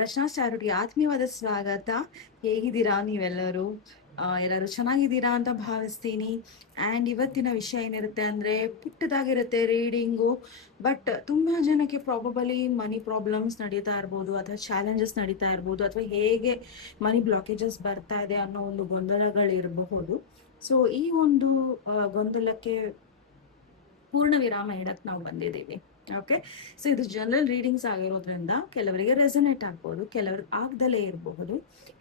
ರಚನಾ ಚಾರುಟಿ ಆತ್ಮೀಯವಾದ ಸ್ವಾಗತ. ಹೇಗಿದ್ದೀರಾ ನೀವೆಲ್ಲರೂ? ಎಲ್ಲರೂ ಚೆನ್ನಾಗಿದ್ದೀರಾ ಅಂತ ಭಾವಿಸ್ತೀನಿ. ಆ್ಯಂಡ್ ಇವತ್ತಿನ ವಿಷಯ ಏನಿರುತ್ತೆ ಅಂದರೆ ಪುಟ್ಟದಾಗಿರುತ್ತೆ ರೀಡಿಂಗು. ಬಟ್ ತುಂಬ ಜನಕ್ಕೆ ಪ್ರಾಬಬಲಿ ಮನಿ ಪ್ರಾಬ್ಲಮ್ಸ್ ನಡೀತಾ ಇರ್ಬೋದು, ಅಥವಾ ಚಾಲೆಂಜಸ್ ನಡೀತಾ ಇರ್ಬೋದು, ಅಥವಾ ಹೇಗೆ ಮನಿ ಬ್ಲಾಕೇಜಸ್ ಬರ್ತಾ ಇದೆ ಅನ್ನೋ ಒಂದು ಗೊಂದಲಗಳಿರಬಹುದು. ಸೊ ಈ ಒಂದು ಗೊಂದಲಕ್ಕೆ ಪೂರ್ಣ ವಿರಾಮ ಇಡಕ್ಕೆ ನಾವು ಬಂದಿದ್ದೀವಿ. ಓಕೆ, ಸೊ ಇದು ಜನರಲ್ ರೀಡಿಂಗ್ಸ್ ಆಗಿರೋದ್ರಿಂದ ಕೆಲವರಿಗೆ ರೆಸನೇಟ್ ಆಗ್ಬೋದು, ಕೆಲವ್ರಿಗೆ ಆಗ್ದಲೇ ಇರಬಹುದು.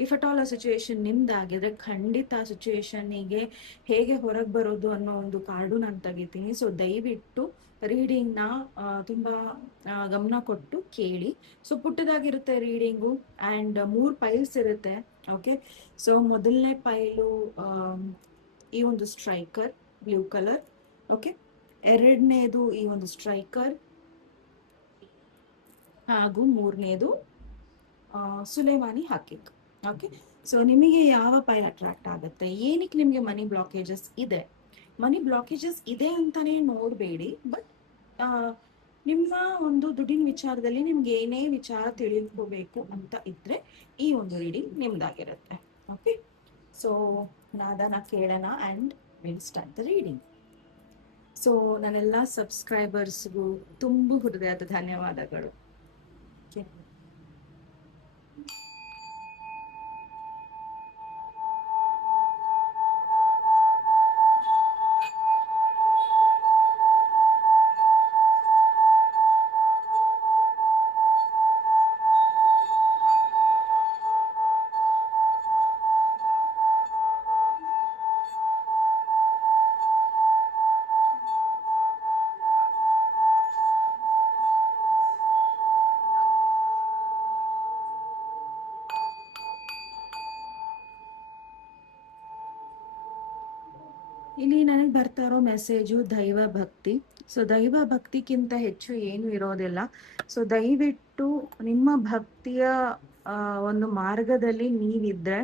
ಇಫ್ ಅಟ್ ಆಲ್ ಆ ಸಿಚುವೇಶನ್ ನಿಮ್ದಾಗಿದ್ರೆ ಖಂಡಿತ ಆ ಸಿಚುವೇಶನ್ನಿಗೆ ಹೇಗೆ ಹೊರಗೆ ಬರೋದು ಅನ್ನೋ ಒಂದು ಕಾರ್ಡು ನಾನು ತೆಗಿತೀನಿ. ಸೊ ದಯವಿಟ್ಟು ರೀಡಿಂಗ್ನ ತುಂಬ ಗಮನ ಕೊಟ್ಟು ಕೇಳಿ. ಸೊ ಪುಟ್ಟದಾಗಿರುತ್ತೆ ರೀಡಿಂಗು, ಆ್ಯಂಡ್ 3 ಪೈಲ್ಸ್ ಇರುತ್ತೆ. ಓಕೆ, ಸೊ ಮೊದಲನೇ ಪೈಲು ಈ ಒಂದು ಸ್ಟ್ರೈಕರ್ ಬ್ಲೂ ಕಲರ್. ಓಕೆ, ಎರಡನೇದು ಈ ಒಂದು ಸ್ಟ್ರೈಕರ್, ಹಾಗೂ ಮೂರನೇದು ಸುಲೇಮಾನಿ ಹಕೀಕ್. ಓಕೆ, ಸೊ ನಿಮಗೆ ಯಾವ ಪೈಲ್ ಅಟ್ರಾಕ್ಟ್ ಆಗುತ್ತೆ? ಏನಕ್ಕೆ ನಿಮಗೆ ಮನಿ ಬ್ಲಾಕೇಜಸ್ ಇದೆ? ಮನಿ ಬ್ಲಾಕೇಜಸ್ ಇದೆ ಅಂತಾನೆ ನೋಡಬೇಡಿ, ಬಟ್ ನಿಮ್ಮ ಒಂದು ದುಡ್ಡಿನ ವಿಚಾರದಲ್ಲಿ ನಿಮ್ಗೆ ಏನೇ ವಿಚಾರ ತಿಳಿದುಕೋಬೇಕು ಅಂತ ಇದ್ರೆ ಈ ಒಂದು ರೀಡಿಂಗ್ ನಿಮ್ದಾಗಿರುತ್ತೆ. ಓಕೆ, ಸೊ ನಾದನ ಕೇಳೋಣ and will start the reading. So ನನ್ನೆಲ್ಲ ಸಬ್ಸ್ಕ್ರೈಬರ್ಸ್ಗೂ ತುಂಬ ಹೃದಯದ ಧನ್ಯವಾದಗಳು. ಇಲ್ಲಿ ನನಗೆ ಬರ್ತಾ ಇರೋ ಮೆಸೇಜು ದೈವ ಭಕ್ತಿ. ಸೊ ದೈವ ಭಕ್ತಿಗಿಂತ ಹೆಚ್ಚು ಏನು ಇರೋದಿಲ್ಲ. ಸೊ ದಯವಿಟ್ಟು ನಿಮ್ಮ ಭಕ್ತಿಯ ಒಂದು ಮಾರ್ಗದಲ್ಲಿ ನೀವಿದ್ರೆ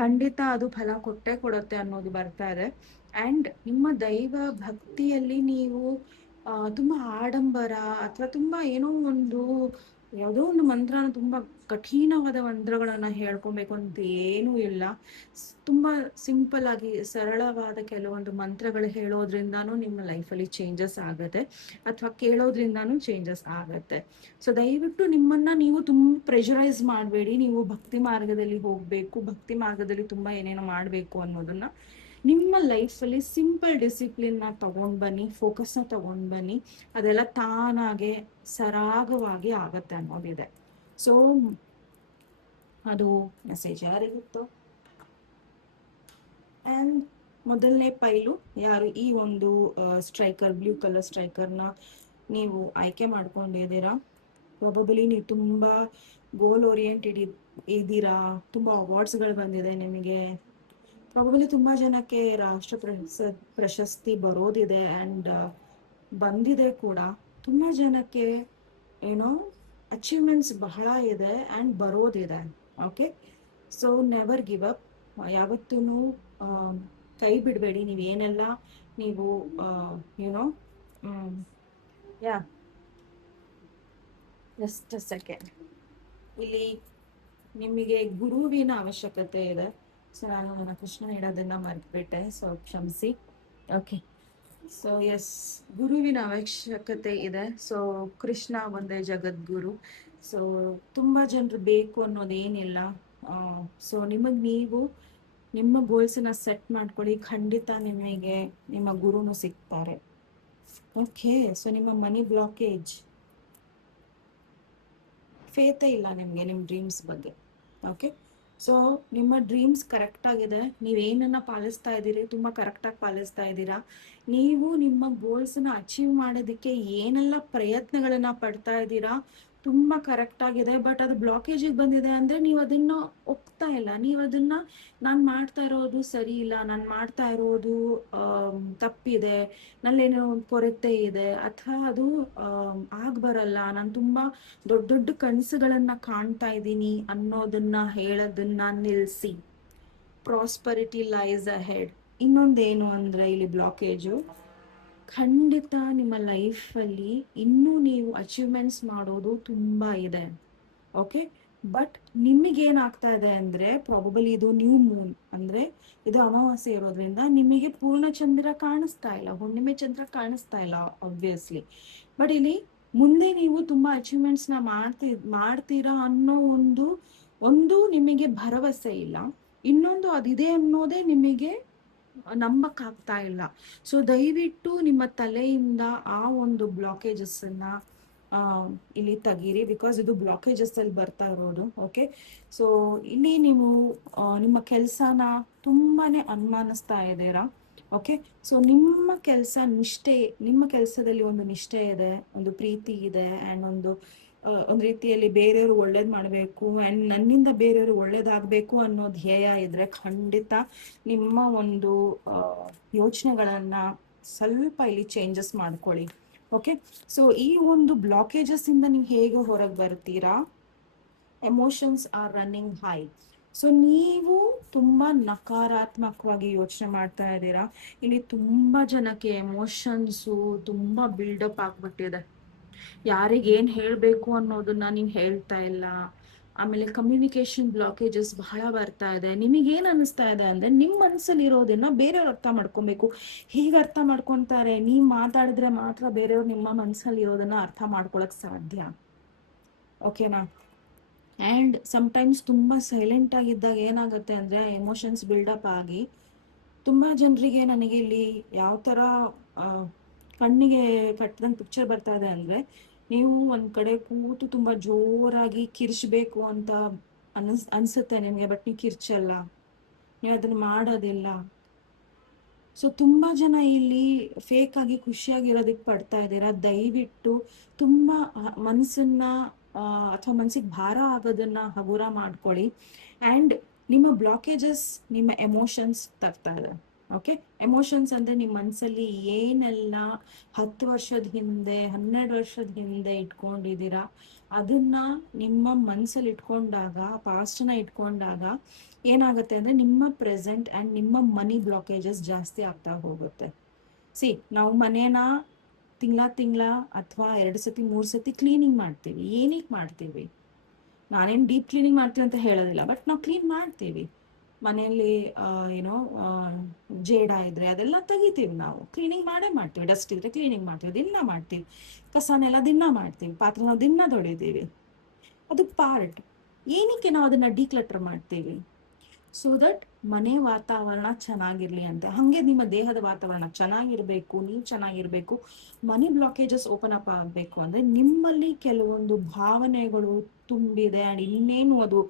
ಖಂಡಿತ ಅದು ಫಲ ಕೊಟ್ಟೇ ಕೊಡುತ್ತೆ ಅನ್ನೋದು ಬರ್ತಾ ಇದೆ. ಆ್ಯಂಡ್ ನಿಮ್ಮ ದೈವ ಭಕ್ತಿಯಲ್ಲಿ ನೀವು ತುಂಬ ಆಡಂಬರ ಅಥವಾ ತುಂಬ ಏನೋ ಒಂದು ಯಾವುದೋ ಒಂದು ಮಂತ್ರನ ತುಂಬ ಕಠಿಣವಾದ ಮಂತ್ರಗಳನ್ನು ಹೇಳ್ಕೊಬೇಕು ಅಂತ ಏನೂ ಇಲ್ಲ. ತುಂಬ ಸಿಂಪಲ್ ಆಗಿ ಸರಳವಾದ ಕೆಲವೊಂದು ಮಂತ್ರಗಳು ಹೇಳೋದ್ರಿಂದಾನು ನಿಮ್ಮ ಲೈಫಲ್ಲಿ ಚೇಂಜಸ್ ಆಗುತ್ತೆ, ಅಥವಾ ಕೇಳೋದ್ರಿಂದಾನು ಚೇಂಜಸ್ ಆಗುತ್ತೆ. ಸೊ ದಯವಿಟ್ಟು ನಿಮ್ಮನ್ನ ನೀವು ತುಂಬ ಪ್ರೆಷರೈಸ್ ಮಾಡಬೇಡಿ. ನೀವು ಭಕ್ತಿ ಮಾರ್ಗದಲ್ಲಿ ಹೋಗಬೇಕು, ಭಕ್ತಿ ಮಾರ್ಗದಲ್ಲಿ ತುಂಬ ಏನೇನೋ ಮಾಡಬೇಕು ಅನ್ನೋದನ್ನ ನಿಮ್ಮ ಲೈಫಲ್ಲಿ ಸಿಂಪಲ್ ಡಿಸಿಪ್ಲಿನ್ನ ತಗೊಂಡು ಬನ್ನಿ, ಫೋಕಸ್ನ ತಗೊಂಡು ಬನ್ನಿ. ಅದೆಲ್ಲ ತಾನಾಗೆ ಸರಾಗವಾಗಿ ಆಗತ್ತೆ ಅನ್ನೋದಿದೆ. ಸೊ ಅದು ಮೆಸೇಜ್ ಯಾರಿಗುತ್ತೋ. ಆ್ಯಂಡ್ ಮೊದಲನೇ ಪೈಲು ಯಾರು ಈ ಒಂದು ಸ್ಟ್ರೈಕರ್ ಬ್ಲೂ ಕಲರ್ ಸ್ಟ್ರೈಕರ್ನ ನೀವು ಆಯ್ಕೆ ಮಾಡ್ಕೊಂಡಿದ್ದೀರಾ, ಪ್ರಾಬಬಲಿ ನೀವು ತುಂಬ ಗೋಲ್ ಓರಿಯೆಂಟೆಡ್ ಇದ್ದೀರಾ, ತುಂಬ ಅವಾರ್ಡ್ಸ್ಗಳು ಬಂದಿದೆ ನಿಮಗೆ, ಪ್ರಾಬಬಲಿ ತುಂಬ ಜನಕ್ಕೆ ರಾಷ್ಟ್ರ ಪ್ರಶಸ್ತಿ ಬರೋದಿದೆ ಆ್ಯಂಡ್ ಬಂದಿದೆ ಕೂಡ. ತುಂಬ ಜನಕ್ಕೆ ಏನೋ ಅಚೀವ್ಮೆಂಟ್ಸ್ ಬಹಳ ಇದೆ ಆ್ಯಂಡ್ ಬರೋದಿದೆ. Okay, so never give up. ಯಾವತ್ತೂ ಕೈ ಬಿಡಬೇಡಿ. ನೀವೇನೆಲ್ಲ ನೀವು you know yeah just a second. ಇಲ್ಲಿ ನಿಮಗೆ ಗುರುವಿನ ಅವಶ್ಯಕತೆ ಇದೆ. ಸೊ ನಾನು ನನ್ನ ಕೃಷ್ಣ ಇಡೋದನ್ನ ಮರೆತುಬಿಟ್ಟೆ, ಸೊ ಕ್ಷಮಿಸಿ. ಓಕೆ, ಸೊ ಎಸ್, ಗುರುವಿನ ಅವಶ್ಯಕತೆ ಇದೆ. ಸೊ ಕೃಷ್ಣ ಒಂದೇ ಜಗದ್ಗುರು. ಸೊ ತುಂಬ ಜನರು ಬೇಕು ಅನ್ನೋದೇನಿಲ್ಲ. ಸೊ ನಿಮಗೆ ನೀವು ನಿಮ್ಮ ಗೋಲ್ಸನ್ನ ಸೆಟ್ ಮಾಡ್ಕೊಳ್ಳಿ, ಖಂಡಿತ ನಿಮಗೆ ನಿಮ್ಮ ಗುರುನು ಸಿಗ್ತಾರೆ. ಓಕೆ, ಸೊ ನಿಮ್ಮ ಮನಿ ಬ್ಲಾಕೇಜ್, ಫೇತೇ ಇಲ್ಲ ನಿಮಗೆ ನಿಮ್ಮ ಡ್ರೀಮ್ಸ್ ಬಗ್ಗೆ. ಓಕೆ, ಸೊ ನಿಮ್ಮ ಡ್ರೀಮ್ಸ್ ಕರೆಕ್ಟ್ ಆಗಿದೆ. ನೀವೇನನ್ನ ಪಾಲಿಸ್ತಾ ಇದ್ದೀರಿ ತುಂಬ ಕರೆಕ್ಟಾಗಿ ಪಾಲಿಸ್ತಾ ಇದ್ದೀರಾ. ನೀವು ನಿಮ್ಮ ಗೋಲ್ಸನ್ನ ಅಚೀವ್ ಮಾಡೋದಕ್ಕೆ ಏನೆಲ್ಲ ಪ್ರಯತ್ನಗಳನ್ನ ಪಡ್ತಾ ಇದ್ದೀರಾ ತುಂಬ ಕರೆಕ್ಟ್ ಆಗಿದೆ. ಬಟ್ ಅದು ಬ್ಲಾಕೇಜಿಗೆ ಬಂದಿದೆ ಅಂದರೆ ನೀವು ಅದನ್ನ ಒಪ್ತಾ ಇಲ್ಲ. ನೀವು ಅದನ್ನ ನಾನು ಮಾಡ್ತಾ ಇರೋದು ಸರಿ ಇಲ್ಲ, ನಾನು ಮಾಡ್ತಾ ಇರೋದು ತಪ್ಪಿದೆ, ನಲ್ಲೇನೋ ಒಂದು ಕೊರತೆ ಇದೆ, ಅಥವಾ ಅದು ಬರಲ್ಲ, ನಾನು ತುಂಬ ದೊಡ್ಡ ದೊಡ್ಡ ಕನಸುಗಳನ್ನ ಕಾಣ್ತಾ ಇದ್ದೀನಿ ಅನ್ನೋದನ್ನ ಹೇಳೋದನ್ನ ನಿಲ್ಲಿಸಿ. Prosperity lies ahead. ಇನ್ನೊಂದೇನು ಅಂದರೆ ಇಲ್ಲಿ ಬ್ಲಾಕೇಜು, ಖಂಡಿತ ನಿಮ್ಮ ಲೈಫಲ್ಲಿ ಇನ್ನೂ ನೀವು ಅಚೀವ್ಮೆಂಟ್ಸ್ ಮಾಡೋದು ತುಂಬ ಇದೆ. ಓಕೆ, ಬಟ್ ನಿಮಗೇನಾಗ್ತಾ ಇದೆ ಅಂದರೆ ಪ್ರಾಬಬಲಿ ಇದು ನ್ಯೂ ಮೂನ್ ಅಂದರೆ ಇದು ಅಮಾವಾಸ್ಯೆ ಇರೋದ್ರಿಂದ ನಿಮಗೆ ಪೂರ್ಣ ಚಂದ್ರ ಕಾಣಿಸ್ತಾ ಇಲ್ಲ, ಹುಣ್ಣಿಮೆ ಚಂದ್ರ ಕಾಣಿಸ್ತಾ ಇಲ್ಲ ಆಬ್ವಿಯಸ್ಲಿ. ಬಟ್ ಇಲ್ಲಿ ಮುಂದೆ ನೀವು ತುಂಬ ಅಚೀವ್ಮೆಂಟ್ಸ್ನ ಮಾಡ್ತೀರಾ ಅನ್ನೋ ಒಂದು ನಿಮಗೆ ಭರವಸೆ ಇಲ್ಲ, ಇನ್ನೊಂದು ಅದಿದೆ ಅನ್ನೋದೇ ನಿಮಗೆ ನಂಬಕ್ಕಾಗ್ತಾ ಇಲ್ಲ. ಸೊ ದಯವಿಟ್ಟು ನಿಮ್ಮ ತಲೆಯಿಂದ ಆ ಒಂದು ಬ್ಲಾಕೇಜಸ್ಸನ್ನು ಇಲ್ಲಿ ತೆಗೀರಿ, ಬಿಕಾಸ್ ಇದು ಬ್ಲಾಕೇಜಸ್ ಅಲ್ಲಿ ಬರ್ತಾ ಇರೋದು. ಓಕೆ, ಸೊ ಇಲ್ಲಿ ನೀವು ನಿಮ್ಮ ಕೆಲಸನ ತುಂಬಾನೇ ಅನುಮಾನಿಸ್ತಾ ಇದ್ದೀರಾ. ಓಕೆ, ಸೊ ನಿಮ್ಮ ಕೆಲಸ ನಿಷ್ಠೆ, ನಿಮ್ಮ ಕೆಲಸದಲ್ಲಿ ಒಂದು ನಿಷ್ಠೆ ಇದೆ, ಒಂದು ಪ್ರೀತಿ ಇದೆ, ಆ್ಯಂಡ್ ಒಂದು ರೀತಿಯಲ್ಲಿ ಬೇರೆಯವರು ಒಳ್ಳೇದು ಮಾಡಬೇಕು ಆ್ಯಂಡ್ ನನ್ನಿಂದ ಬೇರೆಯವರು ಒಳ್ಳೇದಾಗಬೇಕು ಅನ್ನೋ ಧ್ಯೇಯ ಇದ್ರೆ ಖಂಡಿತ ನಿಮ್ಮ ಒಂದು ಯೋಚನೆಗಳನ್ನು ಸ್ವಲ್ಪ ಇಲ್ಲಿ ಚೇಂಜಸ್ ಮಾಡ್ಕೊಳ್ಳಿ. ಓಕೆ, ಸೊ ಈ ಒಂದು ಬ್ಲಾಕೇಜಸ್ ಇಂದ ನೀವು ಹೇಗೆ ಹೊರಗೆ ಬರ್ತೀರಾ? Emotions are running high. So ನೀವು ತುಂಬಾ ನಕಾರಾತ್ಮಕವಾಗಿ ಯೋಚನೆ ಮಾಡ್ತಾ ಇದ್ದೀರಾ. ಇಲ್ಲಿ ತುಂಬಾ ಜನಕ್ಕೆ ಎಮೋಷನ್ಸು ತುಂಬಾ ಬಿಲ್ಡಪ್ ಆಗ್ಬಿಟ್ಟಿದೆ. ಯಾರಿಗೇನು ಹೇಳಬೇಕು ಅನ್ನೋದನ್ನ ನೀವು ಹೇಳ್ತಾ ಇಲ್ಲ. ಆಮೇಲೆ ಕಮ್ಯುನಿಕೇಶನ್ ಬ್ಲಾಕೇಜಸ್ ಬಹಳ ಬರ್ತಾ ಇದೆ. ನಿಮಗೇನು ಅನ್ನಿಸ್ತಾ ಇದೆ ಅಂದರೆ ನಿಮ್ಮ ಮನಸ್ಸಲ್ಲಿ ಇರೋದನ್ನ ಬೇರೆಯವ್ರು ಅರ್ಥ ಮಾಡ್ಕೊಬೇಕು. ಹೇಗೆ ಅರ್ಥ ಮಾಡ್ಕೊತಾರೆ? ನೀವು ಮಾತಾಡಿದ್ರೆ ಮಾತ್ರ ಬೇರೆಯವ್ರು ನಿಮ್ಮ ಮನಸ್ಸಲ್ಲಿ ಇರೋದನ್ನ ಅರ್ಥ ಮಾಡ್ಕೊಳಕ್ ಸಾಧ್ಯ. ಓಕೆನಾ? ಆ್ಯಂಡ್ ಸಮ್ಟೈಮ್ಸ್ ತುಂಬ ಸೈಲೆಂಟ್ ಆಗಿದ್ದಾಗ ಏನಾಗುತ್ತೆ ಅಂದರೆ ಎಮೋಷನ್ಸ್ ಬಿಲ್ಡಪ್ ಆಗಿ ತುಂಬ ಜನರಿಗೆ ನನಗೆ ಇಲ್ಲಿ ಯಾವ ಥರ ಕಣ್ಣಿಗೆ ಕಟ್ಟದಂಗೆ ಪಿಕ್ಚರ್ ಬರ್ತಾ ಇದೆ ಅಂದರೆ, ನೀವು ಒಂದು ಕಡೆ ಕೂತು ತುಂಬ ಜೋರಾಗಿ ಕಿರ್ಚಬೇಕು ಅಂತ ಅನಿಸುತ್ತೆ ನಿಮಗೆ, ಬಟ್ ನೀವು ಕಿರ್ಚಲ್ಲ, ನೀವು ಅದನ್ನು ಮಾಡೋದಿಲ್ಲ. ಸೊ ತುಂಬ ಜನ ಇಲ್ಲಿ ಫೇಕ್ ಆಗಿ ಖುಷಿಯಾಗಿರೋದಕ್ಕೆ ಪಡ್ತಾ ಇದ್ದೀರಾ. ದಯವಿಟ್ಟು ತುಂಬ ಮನಸ್ಸನ್ನ ಅಥವಾ ಮನಸ್ಸಿಗೆ ಭಾರ ಆಗೋದನ್ನ ಹಗುರ ಮಾಡ್ಕೊಳ್ಳಿ. ಆ್ಯಂಡ್ ನಿಮ್ಮ ಬ್ಲಾಕೇಜಸ್ ನಿಮ್ಮ ಎಮೋಷನ್ಸ್ ತರ್ತಾ ಇದೆ. ಓಕೆ, ಎಮೋಷನ್ಸ್ ಅಂದರೆ ನಿಮ್ಮ ಮನಸ್ಸಲ್ಲಿ ಏನೆಲ್ಲ 10 ವರ್ಷದ ಹಿಂದೆ 12 ವರ್ಷದ ಹಿಂದೆ ಇಟ್ಕೊಂಡಿದ್ದೀರಾ ಅದನ್ನ ನಿಮ್ಮ ಮನಸ್ಸಲ್ಲಿ ಇಟ್ಕೊಂಡಾಗ, ಪಾಸ್ಟನ್ನ ಇಟ್ಕೊಂಡಾಗ ಏನಾಗುತ್ತೆ ಅಂದರೆ ನಿಮ್ಮ ಪ್ರೆಸೆಂಟ್ ಆ್ಯಂಡ್ ನಿಮ್ಮ ಮನಿ ಬ್ಲಾಕೇಜಸ್ ಜಾಸ್ತಿ ಆಗ್ತಾ ಹೋಗುತ್ತೆ. ನಾವು ಮನೇನ ತಿಂಗಳ ಅಥವಾ 2 ಸತಿ 3 ಸತಿ ಕ್ಲೀನಿಂಗ್ ಮಾಡ್ತೀವಿ. ಏನಕ್ಕೆ ಮಾಡ್ತೀವಿ? ನಾನೇನು ಡೀಪ್ ಕ್ಲೀನಿಂಗ್ ಮಾಡ್ತೀವಿ ಅಂತ ಹೇಳೋದಿಲ್ಲ, ಬಟ್ ನಾವು ಕ್ಲೀನ್ ಮಾಡ್ತೀವಿ. ಮನೆಯಲ್ಲಿ ಏನೋ ಜೇಡ ಇದ್ರೆ ಅದೆಲ್ಲ ತೆಗಿತೀವಿ, ನಾವು ಕ್ಲೀನಿಂಗ್ ಮಾಡೇ ಮಾಡ್ತೀವಿ. ಡಸ್ಟ್ ಇದ್ರೆ ಕ್ಲೀನಿಂಗ್ ಮಾಡ್ತೀವಿ, ದಿನ ಮಾಡ್ತೀವಿ. ಕಸನೆಲ್ಲ ದಿನ ಮಾಡ್ತೀವಿ, ಪಾತ್ರೆ ನಾವು ದಿನ ತೊಳಿತೀವಿ. ಅದು ಪಾರ್ಟ್. ಏನಕ್ಕೆ ನಾವು ಅದನ್ನ ಡಿಕ್ಲಟರ್ ಮಾಡ್ತೀವಿ? ಸೊ ದಟ್ ಮನೆ ವಾತಾವರಣ ಚೆನ್ನಾಗಿರ್ಲಿ ಅಂತ. ಹಾಗೆ ನಿಮ್ಮ ದೇಹದ ವಾತಾವರಣ ಚೆನ್ನಾಗಿರ್ಬೇಕು, ನೀವು ಚೆನ್ನಾಗಿರ್ಬೇಕು. ಮನಿ ಬ್ಲಾಕೇಜಸ್ ಓಪನ್ ಅಪ್ ಆಗಬೇಕು ಅಂದರೆ ನಿಮ್ಮಲ್ಲಿ ಕೆಲವೊಂದು ಭಾವನೆಗಳು ತುಂಬಿದೆ ಆ್ಯಂಡ್ ಇನ್ನೇನು ಅದು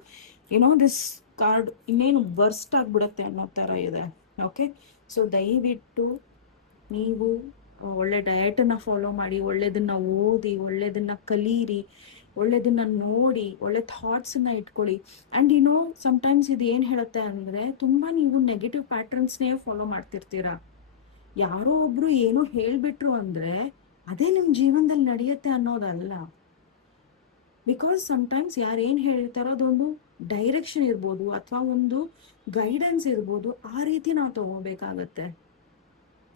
ದಿಸ್ ಕಾರ್ಡ್ ಇನ್ನೇನು ಬರ್ಸ್ಟ್ ಆಗಿಬಿಡುತ್ತೆ ಅನ್ನೋ ಥರ ಇದೆ. ಓಕೆ, ಸೊ ದಯವಿಟ್ಟು ನೀವು ಒಳ್ಳೆ ಡಯಟನ್ನು ಫಾಲೋ ಮಾಡಿ, ಒಳ್ಳೆದನ್ನ ಓದಿ, ಒಳ್ಳೆದನ್ನ ಕಲೀರಿ, ಒಳ್ಳೆದನ್ನ ನೋಡಿ, ಒಳ್ಳೆ ಥಾಟ್ಸನ್ನ ಇಟ್ಕೊಳ್ಳಿ. ಆ್ಯಂಡ್ ಸಮ್ಟೈಮ್ಸ್ ಇದು ಏನು ಹೇಳುತ್ತೆ ಅಂದರೆ, ತುಂಬ ನೀವು ನೆಗೆಟಿವ್ ಪ್ಯಾಟರ್ನ್ಸ್ನೇ ಫಾಲೋ ಮಾಡ್ತಿರ್ತೀರಾ. ಯಾರೋ ಒಬ್ರು ಏನೋ ಹೇಳಿಬಿಟ್ರು ಅಂದರೆ ಅದೇ ನಿಮ್ಮ ಜೀವನದಲ್ಲಿ ನಡೆಯುತ್ತೆ ಅನ್ನೋದಲ್ಲ. ಬಿಕಾಸ್ ಸಮ್ಟೈಮ್ಸ್ ಯಾರೇನು ಹೇಳ್ತಾರೋ ಅದೊಂದು ಡೈರೆಕ್ಷನ್ ಇರ್ಬೋದು ಅಥವಾ ಒಂದು ಗೈಡೆನ್ಸ್ ಇರ್ಬೋದು, ಆ ರೀತಿ ನಾವು ತಗೋಬೇಕಾಗತ್ತೆ.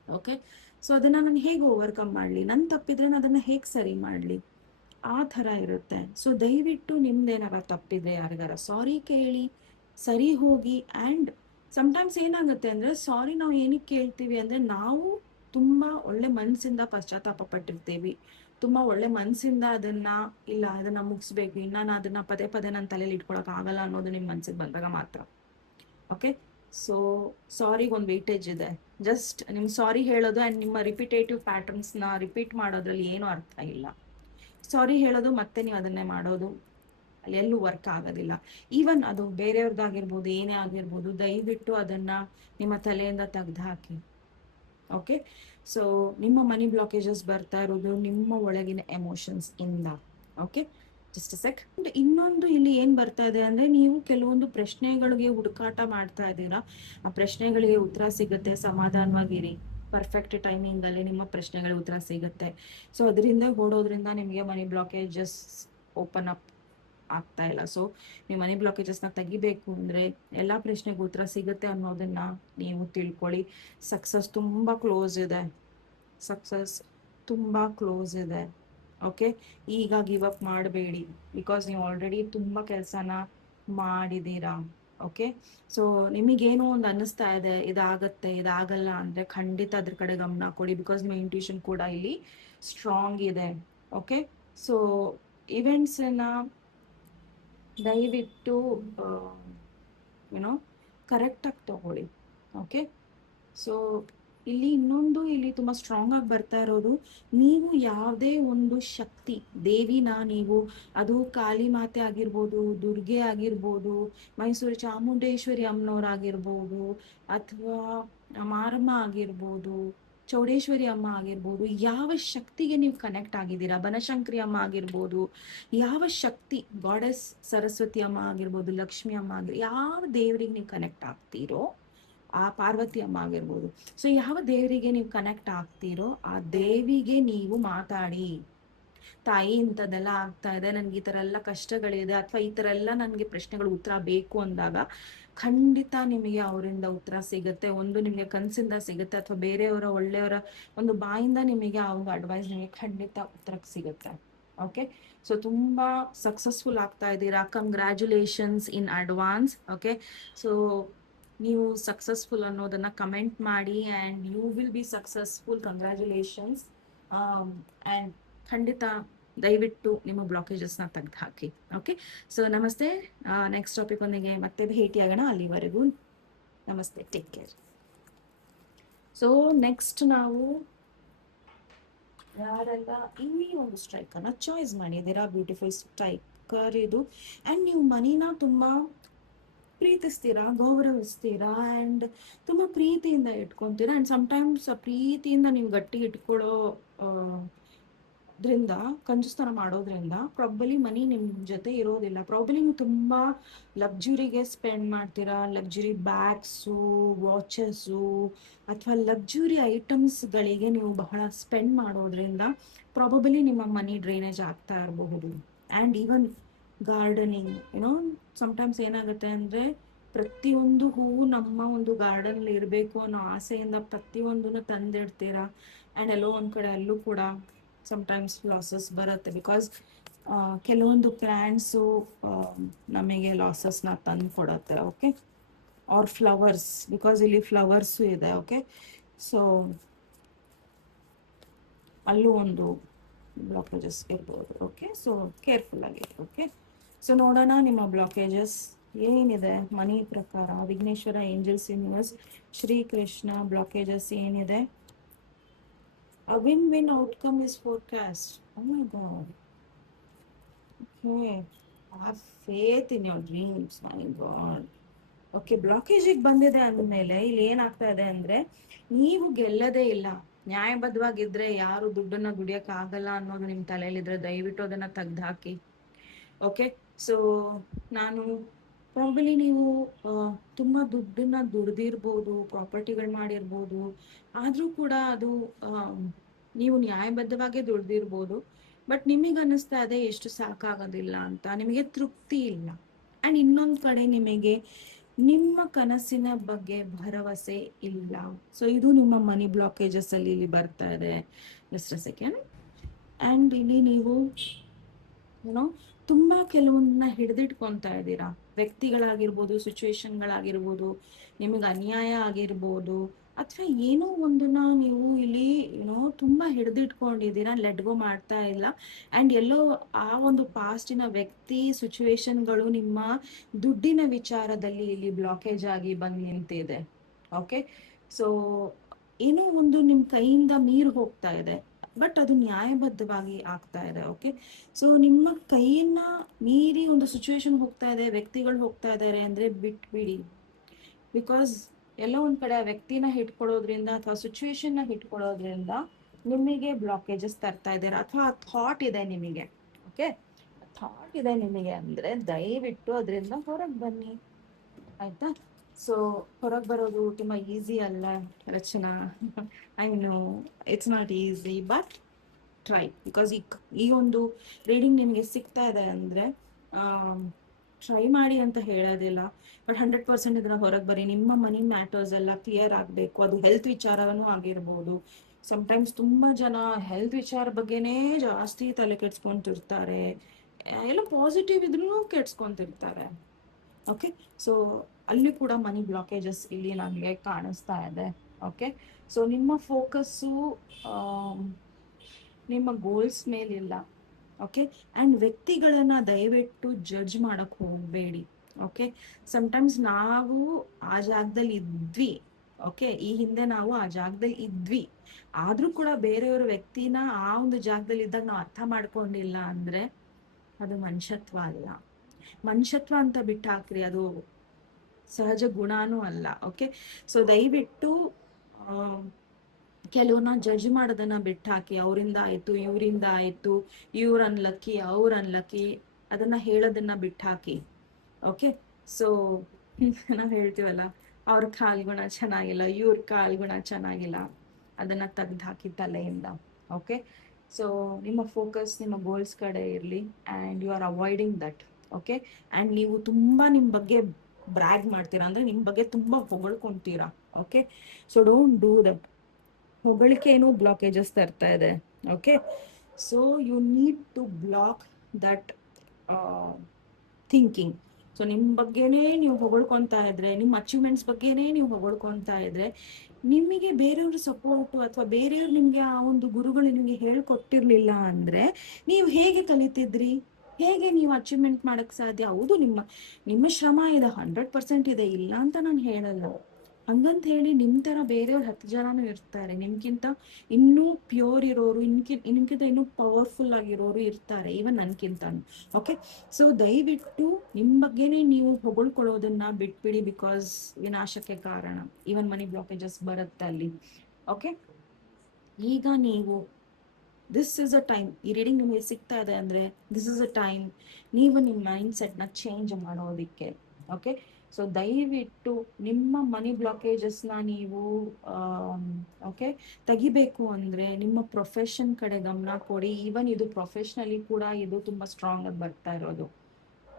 ಓಕೆ, ಸೊ ಅದನ್ನು ನಾನು ಹೇಗೆ ಓವರ್ಕಮ್ ಮಾಡಲಿ, ನನ್ನ ತಪ್ಪಿದ್ರೆ ನಾನು ಅದನ್ನು ಹೇಗೆ ಸರಿ ಮಾಡಲಿ, ಆ ಥರ ಇರುತ್ತೆ. ಸೊ ದಯವಿಟ್ಟು ನಿಮ್ದೇನಾರ ತಪ್ಪಿದ್ರೆ ಯಾರಿಗಾರ ಸಾರಿ ಕೇಳಿ, ಸರಿ ಹೋಗಿ. ಆ್ಯಂಡ್ ಸಮ್ಟೈಮ್ಸ್ ಏನಾಗುತ್ತೆ ಅಂದರೆ, ಸಾರಿ ನಾವು ಏನಕ್ಕೆ ಕೇಳ್ತೀವಿ ಅಂದರೆ, ನಾವು ತುಂಬ ಒಳ್ಳೆ ಮನಸ್ಸಿಂದ ಪಶ್ಚಾತ್ತಾಪ ಪಟ್ಟಿರ್ತೀವಿ, ತುಂಬ ಒಳ್ಳೆ ಮನಸ್ಸಿಂದ ಅದನ್ನು ಮುಗಿಸ್ಬೇಕು, ಇನ್ನು ನಾನು ಅದನ್ನು ಪದೇ ಪದೇ ನನ್ನ ತಲೆಯಲ್ಲಿ ಇಟ್ಕೊಳಕ್ಕಾಗಲ್ಲ ಅನ್ನೋದು ನಿಮ್ಮ ಮನಸ್ಸಿಗೆ ಬಂದಾಗ ಮಾತ್ರ. ಓಕೆ, ಸೊ ಸಾರಿಗೆ ಒಂದು ವೇಟೇಜ್ ಇದೆ. ಜಸ್ಟ್ ನಿಮ್ಗೆ ಸಾರಿ ಹೇಳೋದು ಆ್ಯಂಡ್ ನಿಮ್ಮ ರಿಪಿಟೇಟಿವ್ ಪ್ಯಾಟರ್ನ್ಸ್ನ ರಿಪೀಟ್ ಮಾಡೋದ್ರಲ್ಲಿ ಏನೂ ಅರ್ಥ ಇಲ್ಲ. ಸಾರಿ ಹೇಳೋದು ಮತ್ತೆ ನೀವು ಅದನ್ನೇ ಮಾಡೋದು ಅಲ್ಲಿ ಎಲ್ಲೂ ವರ್ಕ್ ಆಗೋದಿಲ್ಲ. ಈವನ್ ಅದು ಬೇರೆಯವ್ರದ್ದಾಗಿರ್ಬೋದು, ಏನೇ ಆಗಿರ್ಬೋದು, ದಯವಿಟ್ಟು ಅದನ್ನು ನಿಮ್ಮ ತಲೆಯಿಂದ ತೆಗೆದು ಹಾಕಿ. ಓಕೆ, ಸೊ ನಿಮ್ಮ ಮನಿ ಬ್ಲಾಕೇಜಸ್ ಬರ್ತಾ ಇರೋದು ನಿಮ್ಮ ಒಳಗಿನ ಎಮೋಷನ್ಸ್ ಇಂದ. Okay, just a second. ಇನ್ನೊಂದು ಇಲ್ಲಿ ಏನು ಬರ್ತಾ ಇದೆ ಅಂದರೆ, ನೀವು ಕೆಲವೊಂದು ಪ್ರಶ್ನೆಗಳಿಗೆ ಹುಡುಕಾಟ ಮಾಡ್ತಾ ಇದ್ದೀರಾ. ಆ ಪ್ರಶ್ನೆಗಳಿಗೆ ಉತ್ತರ ಸಿಗುತ್ತೆ, ಸಮಾಧಾನವಾಗಿರಿ. ಪರ್ಫೆಕ್ಟ್ ಟೈಮಿಂಗಲ್ಲಿ ನಿಮ್ಮ ಪ್ರಶ್ನೆಗಳಿಗೆ ಉತ್ತರ ಸಿಗುತ್ತೆ. ಸೊ ಅದರಿಂದ ಓಡೋದ್ರಿಂದ ನಿಮಗೆ ಮನಿ ಬ್ಲಾಕೇಜಸ್ ಓಪನ್ ಅಪ್ ಆಗ್ತಾ ಇಲ್ಲ. ಸೊ ನೀವು ಮನಿ ಬ್ಲಾಕೇಜಸ್ನ ತೆಗಿಬೇಕು ಅಂದರೆ ಎಲ್ಲ ಪ್ರಶ್ನೆಗೆ ಉತ್ತರ ಸಿಗುತ್ತೆ ಅನ್ನೋದನ್ನು ನೀವು ತಿಳ್ಕೊಳ್ಳಿ. ಸಕ್ಸಸ್ ತುಂಬ ಕ್ಲೋಸ್ ಇದೆ, ಸಕ್ಸಸ್ ತುಂಬ ಕ್ಲೋಸ್ ಇದೆ. ಓಕೆ, ಈಗ ಗಿವ್ ಅಪ್ ಮಾಡಬೇಡಿ, ಬಿಕಾಸ್ ನೀವು ಆಲ್ರೆಡಿ ತುಂಬ ಕೆಲಸನ ಮಾಡಿದ್ದೀರಾ. ಓಕೆ, ಸೊ ನಿಮಗೇನೋ ಒಂದು ಅನ್ನಿಸ್ತಾ ಇದೆ ಇದಾಗತ್ತೆ ಇದಾಗಲ್ಲ ಅಂದರೆ ಖಂಡಿತ ಅದ್ರ ಕಡೆ ಗಮನ ಕೊಡಿ, ಬಿಕಾಸ್ ನಿಮ್ಮ ಇಂಟ್ಯೂಷನ್ ಕೂಡ ಇಲ್ಲಿ ಸ್ಟ್ರಾಂಗ್ ಇದೆ. ಓಕೆ, ಸೊ ಇವೆಂಟ್ಸನ್ನ ದಯವಿಟ್ಟು ಏನೋ ಕರೆಕ್ಟಾಗಿ ತಗೊಳ್ಳಿ. ಓಕೆ, ಸೊ ಇಲ್ಲಿ ತುಂಬ ಸ್ಟ್ರಾಂಗ್ ಆಗಿ ಬರ್ತಾ ಇರೋದು, ನೀವು ಯಾವುದೇ ಒಂದು ಶಕ್ತಿ ದೇವಿನ ನೀವು, ಅದು ಕಾಳಿ ಮಾತೆ ಆಗಿರ್ಬೋದು, ದುರ್ಗೆ ಆಗಿರ್ಬೋದು, ಮೈಸೂರು ಚಾಮುಂಡೇಶ್ವರಿ ಅಮ್ಮನವರಾಗಿರ್ಬೋದು, ಅಥವಾ ಮಾರಮ್ಮ ಆಗಿರ್ಬೋದು, ಚೌಡೇಶ್ವರಿ ಅಮ್ಮ ಆಗಿರ್ಬೋದು, ಯಾವ ಶಕ್ತಿಗೆ ನೀವು ಕನೆಕ್ಟ್ ಆಗಿದ್ದೀರಾ, ಬನಶಂಕರಿ ಅಮ್ಮ ಆಗಿರ್ಬೋದು, ಯಾವ ಶಕ್ತಿ ಗಾಡೆಸ್ ಸರಸ್ವತಿ ಅಮ್ಮ ಆಗಿರ್ಬೋದು, ಲಕ್ಷ್ಮಿ ಅಮ್ಮ ಆಗಿರ್ಬೋದು, ಯಾವ ದೇವರಿಗೆ ನೀವು ಕನೆಕ್ಟ್ ಆಗ್ತೀರೋ, ಆ ಪಾರ್ವತಿ ಅಮ್ಮ ಆಗಿರ್ಬೋದು, ಸೊ ಯಾವ ದೇವರಿಗೆ ನೀವು ಕನೆಕ್ಟ್ ಆಗ್ತೀರೋ ಆ ದೇವಿಗೆ ನೀವು ಮಾತಾಡಿ, ತಾಯಿ ಇಂಥದ್ದೆಲ್ಲ ಆಗ್ತಾ ಇದೆ, ನನ್ಗೆ ಈ ಥರ ಎಲ್ಲ ಕಷ್ಟಗಳಿದೆ, ಅಥವಾ ಈ ಥರ ಎಲ್ಲ ನನಗೆ ಪ್ರಶ್ನೆಗಳು ಉತ್ತರ ಬೇಕು ಅಂದಾಗ ಖಂಡಿತ ನಿಮಗೆ ಅವರಿಂದ ಉತ್ತರ ಸಿಗುತ್ತೆ. ಒಂದು ನಿಮಗೆ ಕನಸಿಂದ ಸಿಗುತ್ತೆ, ಅಥವಾ ಬೇರೆಯವರ ಒಳ್ಳೆಯವರ ಒಂದು ಬಾಯಿಂದ ನಿಮಗೆ ಆ ಒಂದು ಅಡ್ವೈಸ್ ನಿಮಗೆ ಖಂಡಿತ ಉತ್ತರಕ್ಕೆ ಸಿಗುತ್ತೆ. ಓಕೆ, ಸೊ ತುಂಬ ಸಕ್ಸಸ್ಫುಲ್ ಆಗ್ತಾ ಇದ್ದೀರಾ, congratulations in advance. Okay, so ನೀವು ಸಕ್ಸಸ್ಫುಲ್ ಅನ್ನೋದನ್ನ ಕಮೆಂಟ್ ಮಾಡಿ, and you will be successful, congratulations. And ಖಂಡಿತ ದಯವಿಟ್ಟು ನಿಮ್ಮ ಬ್ಲಾಕೇಜಸ್ನ ತೆಗೆದು ಹಾಕಿ. ಓಕೆ, ಸೊ ನಮಸ್ತೆ. ನೆಕ್ಸ್ಟ್ ಟಾಪಿಕ್ ಒಂದಿಗೆ ಮತ್ತೆ ಭೇಟಿಯಾಗೋಣ. ಅಲ್ಲಿವರೆಗೂ ನಮಸ್ತೆ, ಟೇಕ್ ಕೇರ್. ಸೊ ನೆಕ್ಸ್ಟ್ ನಾವು ಯಾರೆಲ್ಲ ಈ ಒಂದು ಸ್ಟ್ರೈಕನ್ನು ಚಾಯ್ಸ್ ಮಾಡಿದ್ದೀರಾ, ಬ್ಯೂಟಿಫುಲ್ ಸ್ಟ್ರೈಕರ್ ಇದು. ಆ್ಯಂಡ್ ನೀವು ಮನಿನ ತುಂಬ ಪ್ರೀತಿಸ್ತೀರಾ, ಗೌರವಿಸ್ತೀರಾ, ಆ್ಯಂಡ್ ತುಂಬ ಪ್ರೀತಿಯಿಂದ ಇಟ್ಕೊತೀರಾ. ಆ್ಯಂಡ್ ಸಮ್ಟೈಮ್ಸ್ ಪ್ರೀತಿಯಿಂದ ನೀವು ಗಟ್ಟಿ ಇಟ್ಕೊಳ್ಳೋ ದ್ರಿಂದ ಕಂಜುಸ್ತನ ಮಾಡೋದ್ರಿಂದ ಪ್ರಾಬಲಿ ಮನಿ ನಿಮ್ಮ ಜೊತೆ ಇರೋದಿಲ್ಲ. ಪ್ರಾಬಲಿ ನೀವು ತುಂಬ ಲಕ್ಸುರಿಗೆ ಸ್ಪೆಂಡ್ ಮಾಡ್ತೀರಾ, ಲಕ್ಸುರಿ ಬ್ಯಾಗ್ಸು, ವಾಚಸ್ಸು, ಅಥವಾ ಲಕ್ಸುರಿ ಐಟಮ್ಸ್ಗಳಿಗೆ ನೀವು ಬಹಳ ಸ್ಪೆಂಡ್ ಮಾಡೋದ್ರಿಂದ ಪ್ರಾಬಲಿ ನಿಮ್ಮ ಮನಿ ಡ್ರೈನೇಜ್ ಆಗ್ತಾ ಇರಬಹುದು. ಆ್ಯಂಡ್ ಈವನ್ ಗಾರ್ಡನಿಂಗ್, ಏನೋ ಸಮ್ಟೈಮ್ಸ್ ಏನಾಗುತ್ತೆ ಅಂದರೆ, ಪ್ರತಿಯೊಂದು ಹೂವು ನಮ್ಮ ಒಂದು ಗಾರ್ಡನಲ್ಲಿ ಇರಬೇಕು ಅನ್ನೋ ಆಸೆಯಿಂದ ಪ್ರತಿಯೊಂದನ್ನು ತಂದಿಡ್ತೀರಾ, ಆ್ಯಂಡ್ ಎಲ್ಲೋ ಒಂದು ಕಡೆ ಅಲ್ಲೂ ಕೂಡ ಸಮ್ಟೈಮ್ಸ್ ಲಾಸಸ್ ಬರುತ್ತೆ, ಬಿಕಾಸ್ ಕೆಲವೊಂದು ಪ್ಲ್ಯಾಂಟ್ಸು ನಮಗೆ ಲಾಸಸ್ನ ತಂದು ಕೊಡುತ್ತೆ. ಓಕೆ, ಆರ್ ಫ್ಲವರ್ಸ್, ಬಿಕಾಸ್ ಇಲ್ಲಿ ಫ್ಲವರ್ಸು ಇದೆ. ಓಕೆ, ಸೊ ಅಲ್ಲೂ ಒಂದು ಬ್ಲಾಕೇಜಸ್ ಇರ್ಬೋದು. ಓಕೆ, ಸೊ ಕೇರ್ಫುಲ್ ಆಗಿ. ಓಕೆ, ಸೊ ನೋಡೋಣ ನಿಮ್ಮ ಬ್ಲಾಕೇಜಸ್ ಏನಿದೆ ಮನಿ ಪ್ರಕಾರ. Vighneshwara, angels, universe, Shri Krishna, blockages ಏನಿದೆ. A win-win outcome is forecast. Oh my God. Okay. Have faith in your dreams. My God. Okay, ಬ್ಲಾಕೇಜಿಗೆ ಬಂದಿದೆ ಅಂದಮೇಲೆ ಇಲ್ಲಿ ಏನಾಗ್ತಾ ಇದೆ ಅಂದರೆ, ನೀವು ಗೆಲ್ಲದೇ ಇಲ್ಲ. ನ್ಯಾಯಬದ್ಧವಾಗಿದ್ದರೆ ಯಾರು ದುಡ್ಡನ್ನು ದುಡಿಯೋಕ್ಕಾಗಲ್ಲ ಅನ್ನೋದು ನಿಮ್ಮ ತಲೆಯಲ್ಲಿದ್ದರೆ ದಯವಿಟ್ಟು ಅದನ್ನು ತೆಗ್ದು ಹಾಕಿ. ಓಕೆ, ಸೊ ನಾನು ಪ್ರಾಬಲಿ ನೀವು ತುಂಬ ದುಡ್ಡನ್ನ ದುಡ್ದಿರ್ಬೋದು, ಪ್ರಾಪರ್ಟಿಗಳು ಮಾಡಿರ್ಬೋದು, ಆದರೂ ಕೂಡ ಅದು ನೀವು ನ್ಯಾಯಬದ್ಧವಾಗೇ ದುಡ್ದಿರ್ಬೋದು, ಬಟ್ ನಿಮಗೆ ಅನ್ನಿಸ್ತಾ ಇದೆ ಎಷ್ಟು ಸಾಕಾಗೋದಿಲ್ಲ ಅಂತ, ನಿಮಗೆ ತೃಪ್ತಿ ಇಲ್ಲ. ಆ್ಯಂಡ್ ಇನ್ನೊಂದು ಕಡೆ ನಿಮಗೆ ನಿಮ್ಮ ಕನಸಿನ ಬಗ್ಗೆ ಭರವಸೆ ಇಲ್ಲ. ಸೊ ಇದು ನಿಮ್ಮ ಮನಿ ಬ್ಲಾಕೇಜಸ್ ಅಲ್ಲಿ ಇಲ್ಲಿ ಬರ್ತಾ ಇದೆ. Just a second. ಆ್ಯಂಡ್ ಇಲ್ಲಿ ನೀವು ಏನೋ ತುಂಬ ಕೆಲವೊಂದನ್ನ ಹಿಡಿದಿಟ್ಕೊತಾ ಇದ್ದೀರಾ, ವ್ಯಕ್ತಿಗಳಾಗಿರ್ಬೋದು, ಸಿಚುವೇಶನ್ಗಳಾಗಿರ್ಬೋದು, ನಿಮಗೆ ಅನ್ಯಾಯ ಆಗಿರ್ಬೋದು, ಅಥವಾ ಏನೋ ಒಂದನ್ನ ನೀವು ಇಲ್ಲಿ ಏನೋ ತುಂಬ ಹಿಡಿದಿಟ್ಕೊಂಡಿದ್ದೀರಾ, ಲೆಟ್ ಗೋ ಮಾಡ್ತಾ ಇಲ್ಲ. ಆ್ಯಂಡ್ ಎಲ್ಲೋ ಆ ಒಂದು ಪಾಸ್ಟಿನ ವ್ಯಕ್ತಿ, ಸಿಚುವೇಶನ್ಗಳು ನಿಮ್ಮ ದುಡ್ಡಿನ ವಿಚಾರದಲ್ಲಿ ಇಲ್ಲಿ ಬ್ಲಾಕೇಜ್ ಆಗಿ ಬಂದು ನಿಂತಿದೆ. ಓಕೆ, ಸೊ ಏನೋ ಒಂದು ನಿಮ್ಮ ಕೈಯಿಂದ ಮೀರಿ ಹೋಗ್ತಾ ಇದೆ, ಬಟ್ ಅದು ನ್ಯಾಯಬದ್ಧವಾಗಿ ಆಗ್ತಾ ಇದೆ. ಓಕೆ, ಸೊ ನಿಮ್ಮ ಕೈಯನ್ನ ಮೀರಿ ಒಂದು ಸಿಚುವೇಶನ್ ಹೋಗ್ತಾ ಇದೆ, ವ್ಯಕ್ತಿಗಳು ಹೋಗ್ತಾ ಇದ್ದಾರೆ ಅಂದರೆ ಬಿಟ್ಬಿಡಿ. ಬಿಕಾಸ್ ಎಲ್ಲೋ ಒಂದು ಕಡೆ ಆ ವ್ಯಕ್ತಿನ ಹಿಡ್ಕೊಳ್ಳೋದ್ರಿಂದ ಅಥವಾ ಸಿಚುವೇಶನ್ನ ಹಿಡ್ಕೊಳ್ಳೋದ್ರಿಂದ ನಿಮಗೆ ಬ್ಲಾಕೇಜಸ್ ತರ್ತಾ ಇದ್ದೀರಾ, ಅಥವಾ ಥಾಟ್ ಇದೆ ನಿಮಗೆ. ಓಕೆ, ಥಾಟ್ ಇದೆ ನಿಮಗೆ ಅಂದರೆ ದಯವಿಟ್ಟು ಅದರಿಂದ ಹೊರಗೆ ಬನ್ನಿ, ಆಯಿತಾ. ಸೊ ಹೊರಗೆ ಬರೋದು ತುಂಬ ಈಸಿ ಅಲ್ಲ Rachana. I know it's not easy, but try. Because ಈ ಒಂದು ರೀಡಿಂಗ್ ನಿಮಗೆ ಸಿಗ್ತಾ ಇದೆ ಅಂದರೆ ಟ್ರೈ ಮಾಡಿ ಅಂತ ಹೇಳೋದಿಲ್ಲ, ಬಟ್ 100% ಇದನ್ನ ಹೊರಗೆ ಬರೀ. ನಿಮ್ಮ ಮನಿ ಮ್ಯಾಟರ್ಸ್ ಎಲ್ಲ ಕ್ಲಿಯರ್ ಆಗಬೇಕು, ಅದು ಹೆಲ್ತ್ ವಿಚಾರನೂ ಆಗಿರ್ಬೋದು, ಸಮಟೈಮ್ಸ್ ತುಂಬ ಜನ ಹೆಲ್ತ್ ವಿಚಾರ ಬಗ್ಗೆನೇ ಜಾಸ್ತಿ ತಲೆ ಕೆಡ್ಸ್ಕೊಂತಿರ್ತಾರೆ, ಎಲ್ಲ ಪಾಸಿಟಿವ್ ಇದ್ರೂ ಕೆಡ್ಸ್ಕೊಂತಿರ್ತಾರೆ. ಓಕೆ, ಸೊ ಅಲ್ಲಿ ಕೂಡ ಮನಿ ಬ್ಲಾಕೇಜಸ್ ಇಲ್ಲಿ ನನಗೆ ಕಾಣಿಸ್ತಾ ಇದೆ. ಓಕೆ, ಸೊ ನಿಮ್ಮ ಫೋಕಸ್ಸು ನಿಮ್ಮ ಗೋಲ್ಸ್ ಮೇಲಿಲ್ಲ. ಓಕೆ, ಆ್ಯಂಡ್ ವ್ಯಕ್ತಿಗಳನ್ನ ದಯವಿಟ್ಟು ಜಡ್ಜ್ ಮಾಡಕ್ ಹೋಗಬೇಡಿ. ಓಕೆ, ಸಮಟೈಮ್ಸ್ ನಾವು ಆ ಜಾಗದಲ್ಲಿ ಇದ್ವಿ. ಓಕೆ, ಈ ಹಿಂದೆ ನಾವು ಆ ಜಾಗದಲ್ಲಿ ಇದ್ವಿ, ಆದ್ರೂ ಕೂಡ ಬೇರೆಯವ್ರ ವ್ಯಕ್ತಿನ ಆ ಒಂದು ಜಾಗದಲ್ಲಿ ಇದ್ದಾಗ ನಾವು ಅರ್ಥ ಮಾಡ್ಕೊಂಡಿಲ್ಲ ಅಂದ್ರೆ ಅದು ಮನುಷ್ಯತ್ವ ಅಲ್ಲ. ಮನುಷ್ಯತ್ವ ಅಂತ ಬಿಟ್ಟು ಹಾಕ್ರಿ, ಅದು ಸಹಜ ಗುಣನೂ ಅಲ್ಲ. ಓಕೆ, ಸೊ ದಯವಿಟ್ಟು ಕೆಲವ್ರನ್ನ ಜಡ್ಜ್ ಮಾಡೋದನ್ನ ಬಿಟ್ಟು ಹಾಕಿ, ಅವರಿಂದ ಆಯ್ತು, ಇವರಿಂದ ಆಯ್ತು, ಇವ್ರ ಅನ್ಲಕ್ಕಿ, ಅವ್ರ ಅನ್ಲಕ್ಕಿ, ಅದನ್ನ ಹೇಳೋದನ್ನ ಬಿಟ್ಟು ಹಾಕಿ. ಓಕೆ, ಸೊ ನಾವ್ ಹೇಳ್ತೀವಲ್ಲ, ಅವ್ರ ಕಾಲ್ಗುಣ ಚೆನ್ನಾಗಿಲ್ಲ, ಇವ್ರ ಕಾಲ್ಗುಣ ಚೆನ್ನಾಗಿಲ್ಲ, ಅದನ್ನ ತೆಗ್ದು ಹಾಕಿ ತಲೆಯಿಂದ. ಓಕೆ, ಸೊ ನಿಮ್ಮ ಫೋಕಸ್ ನಿಮ್ಮ ಗೋಲ್ಸ್ ಕಡೆ ಇರಲಿ, and you are avoiding that. Okay, and ನೀವು ತುಂಬಾ ನಿಮ್ಮ ಬಗ್ಗೆ ಬ್ರ್ಯಾಗ್ ಮಾಡ್ತೀರಾ, ಅಂದ್ರೆ ನಿಮ್ಮ ಬಗ್ಗೆ ತುಂಬಾ ಹೊಗಳ್ಕೊಂತೀರಾ. Okay, so don't do that. ಹೊಗಳಿಕೆನೂ ಬ್ಲಾಕೇಜಸ್ ತರ್ತಾ ಇದೆ. Okay, so you need to block that thinking. So ನಿಮ್ಮ ಬಗ್ಗೆನೇ ನೀವು ಹೊಗಳ್ಕೊತಾ ಇದ್ರೆ, ನಿಮ್ಮ ಅಚೀವ್ಮೆಂಟ್ಸ್ ಬಗ್ಗೆನೇ ನೀವು ಹೊಗಳ್ಕೊತಾ ಇದ್ರೆ, ನಿಮಗೆ ಬೇರೆಯವ್ರ ಸಪೋರ್ಟು ಅಥವಾ ಬೇರೆಯವ್ರು ನಿಮಗೆ ಆ ಒಂದು ಗುರುಗಳು ನಿಮಗೆ ಹೇಳ್ಕೊಟ್ಟಿರ್ಲಿಲ್ಲ ಅಂದ್ರೆ ನೀವು ಹೇಗೆ ಕಲಿತಿದ್ರಿ, ಹೇಗೆ ನೀವು ಅಚೀವ್ಮೆಂಟ್ ಮಾಡಕ್ ಸಾಧ್ಯ? ಹೌದು, ನಿಮ್ಮ ಶ್ರಮ ಇದೆ, 100% ಇದೆ, ಇಲ್ಲ ಅಂತ ನಾನು ಹೇಳಲ್ಲ. ಹಂಗಂತ ಹೇಳಿ ನಿಮ್ ತರ ಬೇರೆಯವ್ರು 10 ಜನನೂ ಇರ್ತಾರೆ, ನಿಮ್ಗಿಂತ ಇನ್ನೂ ಪ್ಯೂರ್ ಇರೋರು, ನಿಮ್ಗಿಂತ ಇನ್ನೂ ಪವರ್ಫುಲ್ ಆಗಿರೋರು ಇರ್ತಾರೆ, ಈವನ್ ನನ್ಕಿಂತಾನು. ಓಕೆ, ಸೊ ದಯವಿಟ್ಟು ನಿಮ್ ಬಗ್ಗೆನೇ ನೀವು ಹೊಗಳ್ಕೊಳ್ಳೋದನ್ನ ಬಿಟ್ಬಿಡಿ, ಬಿಕಾಸ್ ವಿನಾಶಕ್ಕೆ ಕಾರಣ. ಈವನ್ ಮನಿ ಬ್ಲಾಕೇಜಸ್ ಬರುತ್ತೆ ಅಲ್ಲಿ. ಓಕೆ, ಈಗ ನೀವು ದಿಸ್ ಇಸ್ ಅ ಟೈಮ್, ಈ ರೀಡಿಂಗ್ ನಿಮಗೆ ಸಿಗ್ತಾ ಇದೆ ಅಂದ್ರೆ ದಿಸ್ ಇಸ್ ಅ ಟೈಮ್ ನೀವು ನಿಮ್ಮ ಮೈಂಡ್ ಸೆಟ್ನ ಚೇಂಜ್ ಮಾಡೋದಿಕ್ಕೆ. ಓಕೆ, ಸೊ ದಯವಿಟ್ಟು ನಿಮ್ಮ ಮನಿ ಬ್ಲಾಕೇಜಸ್ನ ನೀವು ಓಕೆ ತೆಗಿಬೇಕು ಅಂದ್ರೆ ನಿಮ್ಮ ಪ್ರೊಫೆಷನ್ ಕಡೆ ಗಮನ ಕೊಡಿ. ಈವನ್ ಇದು ಪ್ರೊಫೆಷನಲಿ ಕೂಡ ಇದು ತುಂಬ ಸ್ಟ್ರಾಂಗ್ ಆಗಿ ಬರ್ತಾ ಇರೋದು.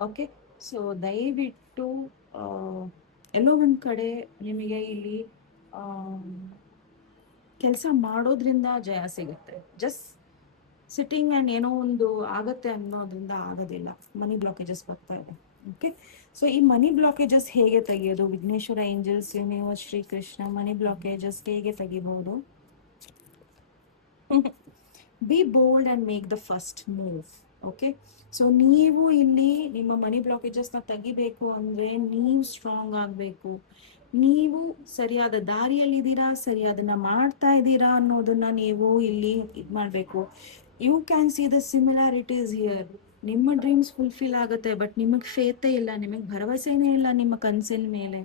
ಓಕೆ, ಸೊ ದಯವಿಟ್ಟು ಎಲ್ಲೋ ಒಂದು ಕಡೆ ನಿಮಗೆ ಇಲ್ಲಿ ಕೆಲಸ ಮಾಡೋದ್ರಿಂದ ಜಯ ಸಿಗುತ್ತೆ. ಜಸ್ಟ್ ಸಿಟ್ಟಿಂಗ್ ಆ್ಯಂಡ್ ಏನೋ ಒಂದು ಆಗತ್ತೆ ಅನ್ನೋದ್ರಿಂದ ಆಗೋದಿಲ್ಲ, ಮನಿ ಬ್ಲಾಕೇಜಸ್ ಬರ್ತಾ ಇದೆ. ಓಕೆ, ಸೊ ಈ ಮನಿ ಬ್ಲಾಕೇಜಸ್ ಹೇಗೆ ತೆಗೆಯೋದು? ವಿಘ್ನೇಶ್ವರ ಏಂಜಲ್ಸ್ ಯೂನಿವರ್ಸ್ ಶ್ರೀ ಕೃಷ್ಣ ಮನಿ ಬ್ಲಾಕೇಜಸ್ ಹೇಗೆ ತೆಗಿಬಹುದು? B bold and make the first move. Okay, so ನೀವು ಇಲ್ಲಿ ನಿಮ್ಮ ಮನಿ ಬ್ಲಾಕೇಜಸ್ನ ತೆಗಿಬೇಕು ಅಂದರೆ ನೀವು ಸ್ಟ್ರಾಂಗ್ ಆಗಬೇಕು. ನೀವು ಸರಿಯಾದ ದಾರಿಯಲ್ಲಿದ್ದೀರಾ, ಸರಿಯಾದನ್ನ ಮಾಡ್ತಾ ಇದ್ದೀರಾ ಅನ್ನೋದನ್ನ ನೀವು ಇಲ್ಲಿ ಇದು ಮಾಡಬೇಕು. You can see the similarities here. ನಿಮ್ಮ ಡ್ರೀಮ್ಸ್ ಫುಲ್ಫಿಲ್ ಆಗುತ್ತೆ, ಬಟ್ ನಿಮಗೆ ಫೇತೇ ಇಲ್ಲ, ನಿಮಗೆ ಭರವಸೆನೇ ಇಲ್ಲ ನಿಮ್ಮ ಕನಸಿನ ಮೇಲೆ.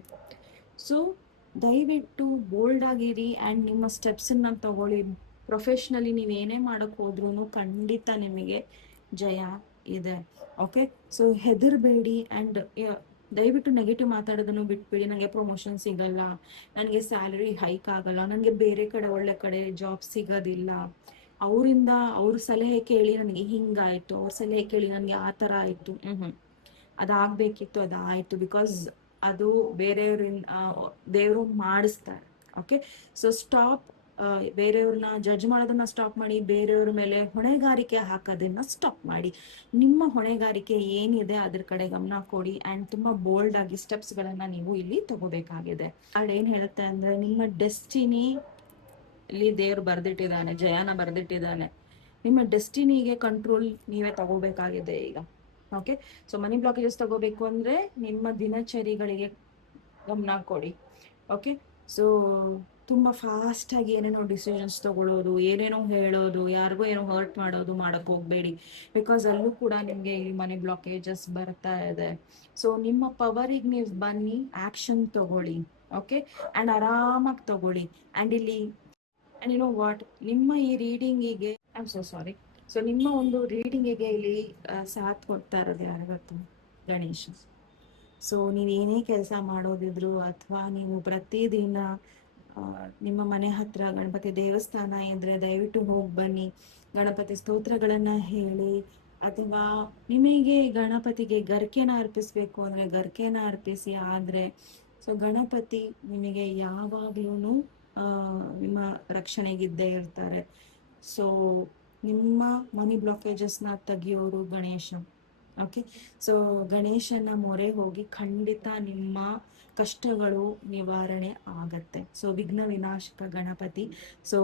ಸೊ ದಯವಿಟ್ಟು ಬೋಲ್ಡ್ ಆಗಿರಿ ಆ್ಯಂಡ್ ನಿಮ್ಮ ಸ್ಟೆಪ್ಸನ್ನು ತಗೊಳ್ಳಿ. ಪ್ರೊಫೆಷ್ನಲಿ ನೀವು ಏನೇ ಮಾಡೋಕ್ಕೆ ಹೋದ್ರೂ ಖಂಡಿತ ನಿಮಗೆ ಜಯ ಇದೆ. ಓಕೆ, ಸೊ ಹೆದರ್ಬೇಡಿ ಆ್ಯಂಡ್ ದಯವಿಟ್ಟು ನೆಗೆಟಿವ್ ಮಾತಾಡೋದನ್ನು ಬಿಟ್ಬಿಡಿ. ನನಗೆ ಪ್ರಮೋಷನ್ ಸಿಗಲ್ಲ, ನನಗೆ ಸ್ಯಾಲರಿ ಹೈಕ್ ಆಗಲ್ಲ, ನನಗೆ ಬೇರೆ ಕಡೆ ಒಳ್ಳೆ ಕಡೆ ಜಾಬ್ ಸಿಗೋದಿಲ್ಲ, ಅವರಿಂದ ಅವ್ರ ಸಲಹೆ ಕೇಳಿ ನನಗೆ ಹಿಂಗಾಯ್ತು, ಅವ್ರ ಸಲಹೆ ಕೇಳಿ ನನಗೆ ಆ ಥರ ಆಯಿತು. ಅದಾಗಬೇಕಿತ್ತು, ಅದಾಯಿತು, ಬಿಕಾಸ್ ಅದು ಬೇರೆಯವ್ರಿಂದ ದೇವರು ಮಾಡಿಸ್ತಾರೆ. ಓಕೆ, ಸೊ ಸ್ಟಾಪ್ ಬೇರೆಯವ್ರನ್ನ ಜಡ್ಜ್ ಮಾಡೋದನ್ನ ಸ್ಟಾಪ್ ಮಾಡಿ, ಬೇರೆಯವ್ರ ಮೇಲೆ ಹೊಣೆಗಾರಿಕೆ ಹಾಕೋದನ್ನ ಸ್ಟಾಪ್ ಮಾಡಿ. ನಿಮ್ಮ ಹೊಣೆಗಾರಿಕೆ ಏನಿದೆ ಅದ್ರ ಕಡೆ ಗಮನ ಕೊಡಿ ಆ್ಯಂಡ್ ತುಂಬ ಬೋಲ್ಡ್ ಆಗಿ ಸ್ಟೆಪ್ಸ್ಗಳನ್ನು ನೀವು ಇಲ್ಲಿ ತಗೋಬೇಕಾಗಿದೆ. ಅದೇನು ಹೇಳುತ್ತೆ ಅಂದರೆ, ನಿಮ್ಮ ಡೆಸ್ಟಿನಿ ಇಲ್ಲಿ ದೇವ್ರು ಬರೆದಿಟ್ಟಿದ್ದಾನೆ, ಜಯನ ಬರೆದಿಟ್ಟಿದ್ದಾನೆ. ನಿಮ್ಮ ಡೆಸ್ಟಿನಿಗೆ ಕಂಟ್ರೋಲ್ ನೀವೇ ತಗೋಬೇಕಾಗಿದೆ ಈಗ. ಓಕೆ, ಸೊ ಮನಿ ಬ್ಲಾಕೇಜಸ್ ತಗೋಬೇಕು ಅಂದರೆ ನಿಮ್ಮ ದಿನಚರಿಗಳಿಗೆ ಗಮನ ಕೊಡಿ. ಓಕೆ, ಸೊ ತುಂಬ ಫಾಸ್ಟಾಗಿ ಏನೇನೋ ಡಿಸಿಷನ್ಸ್ ತಗೊಳ್ಳೋದು, ಏನೇನೋ ಹೇಳೋದು, ಯಾರಿಗೋ ಏನೋ ಹರ್ಟ್ ಮಾಡೋದು ಮಾಡೋಕ್ಕೆ ಹೋಗಬೇಡಿ, ಬಿಕಾಸ್ ಅಲ್ಲೂ ಕೂಡ ನಿಮಗೆ ಈ ಮನಿ ಬ್ಲಾಕೇಜಸ್ ಬರ್ತಾ ಇದೆ. ಸೊ ನಿಮ್ಮ ಪವರಿಗೆ ನೀವು ಬನ್ನಿ, ಆ್ಯಕ್ಷನ್ ತಗೊಳ್ಳಿ. ಓಕೆ, ಆ್ಯಂಡ್ ಆರಾಮಾಗಿ ತಗೊಳ್ಳಿ. ಆ್ಯಂಡ್ ಇಲ್ಲಿ ಆ್ಯಂಡ್ ಯು ನೋ ವಾಟ್, ನಿಮ್ಮ ಈ ರೀಡಿಂಗಿಗೆ I am so sorry, so ನಿಮ್ಮ ಒಂದು ರೀಡಿಂಗಿಗೆ ಇಲ್ಲಿ ಸಾಥ್ ಕೊಡ್ತಾ ಇರೋದು ಯಾರು ಗೊತ್ತು? ಗಣೇಶ. ಸೊ ನೀವೇನೇ ಕೆಲಸ ಮಾಡೋದಿದ್ರು ಅಥವಾ ನೀವು ಪ್ರತಿದಿನ ನಿಮ್ಮ ಮನೆ ಹತ್ರ ಗಣಪತಿ ದೇವಸ್ಥಾನ ಇದ್ದರೆ ದಯವಿಟ್ಟು ಹೋಗಿ ಬನ್ನಿ, ಗಣಪತಿ ಸ್ತೋತ್ರಗಳನ್ನು ಹೇಳಿ, ಅಥವಾ ನಿಮಗೆ ಗಣಪತಿಗೆ ಗರ್ಕೆನ ಅರ್ಪಿಸಬೇಕು ಅಂದರೆ ಗರ್ಕೆನ ಅರ್ಪಿಸಿ. ಆದರೆ ಸೊ ಗಣಪತಿ ನಿಮಗೆ ಯಾವಾಗ್ಲೂ ನಿಮ್ಮ ರಕ್ಷಣೆಗಿದ್ದೇ ಇರ್ತಾರೆ. ಸೊ ನಿಮ್ಮ ಮನಿ ಬ್ಲಾಕೇಜಸ್ನ ತೆಗಿಯೋರು ಗಣೇಶ. ಓಕೆ, ಸೊ ಗಣೇಶನ ಮೊರೆ ಹೋಗಿ ಖಂಡಿತ ನಿಮ್ಮ ಕಷ್ಟಗಳು ನಿವಾರಣೆ ಆಗತ್ತೆ. ಸೊ ವಿಘ್ನ ವಿನಾಶಕ ಗಣಪತಿ. ಸೊ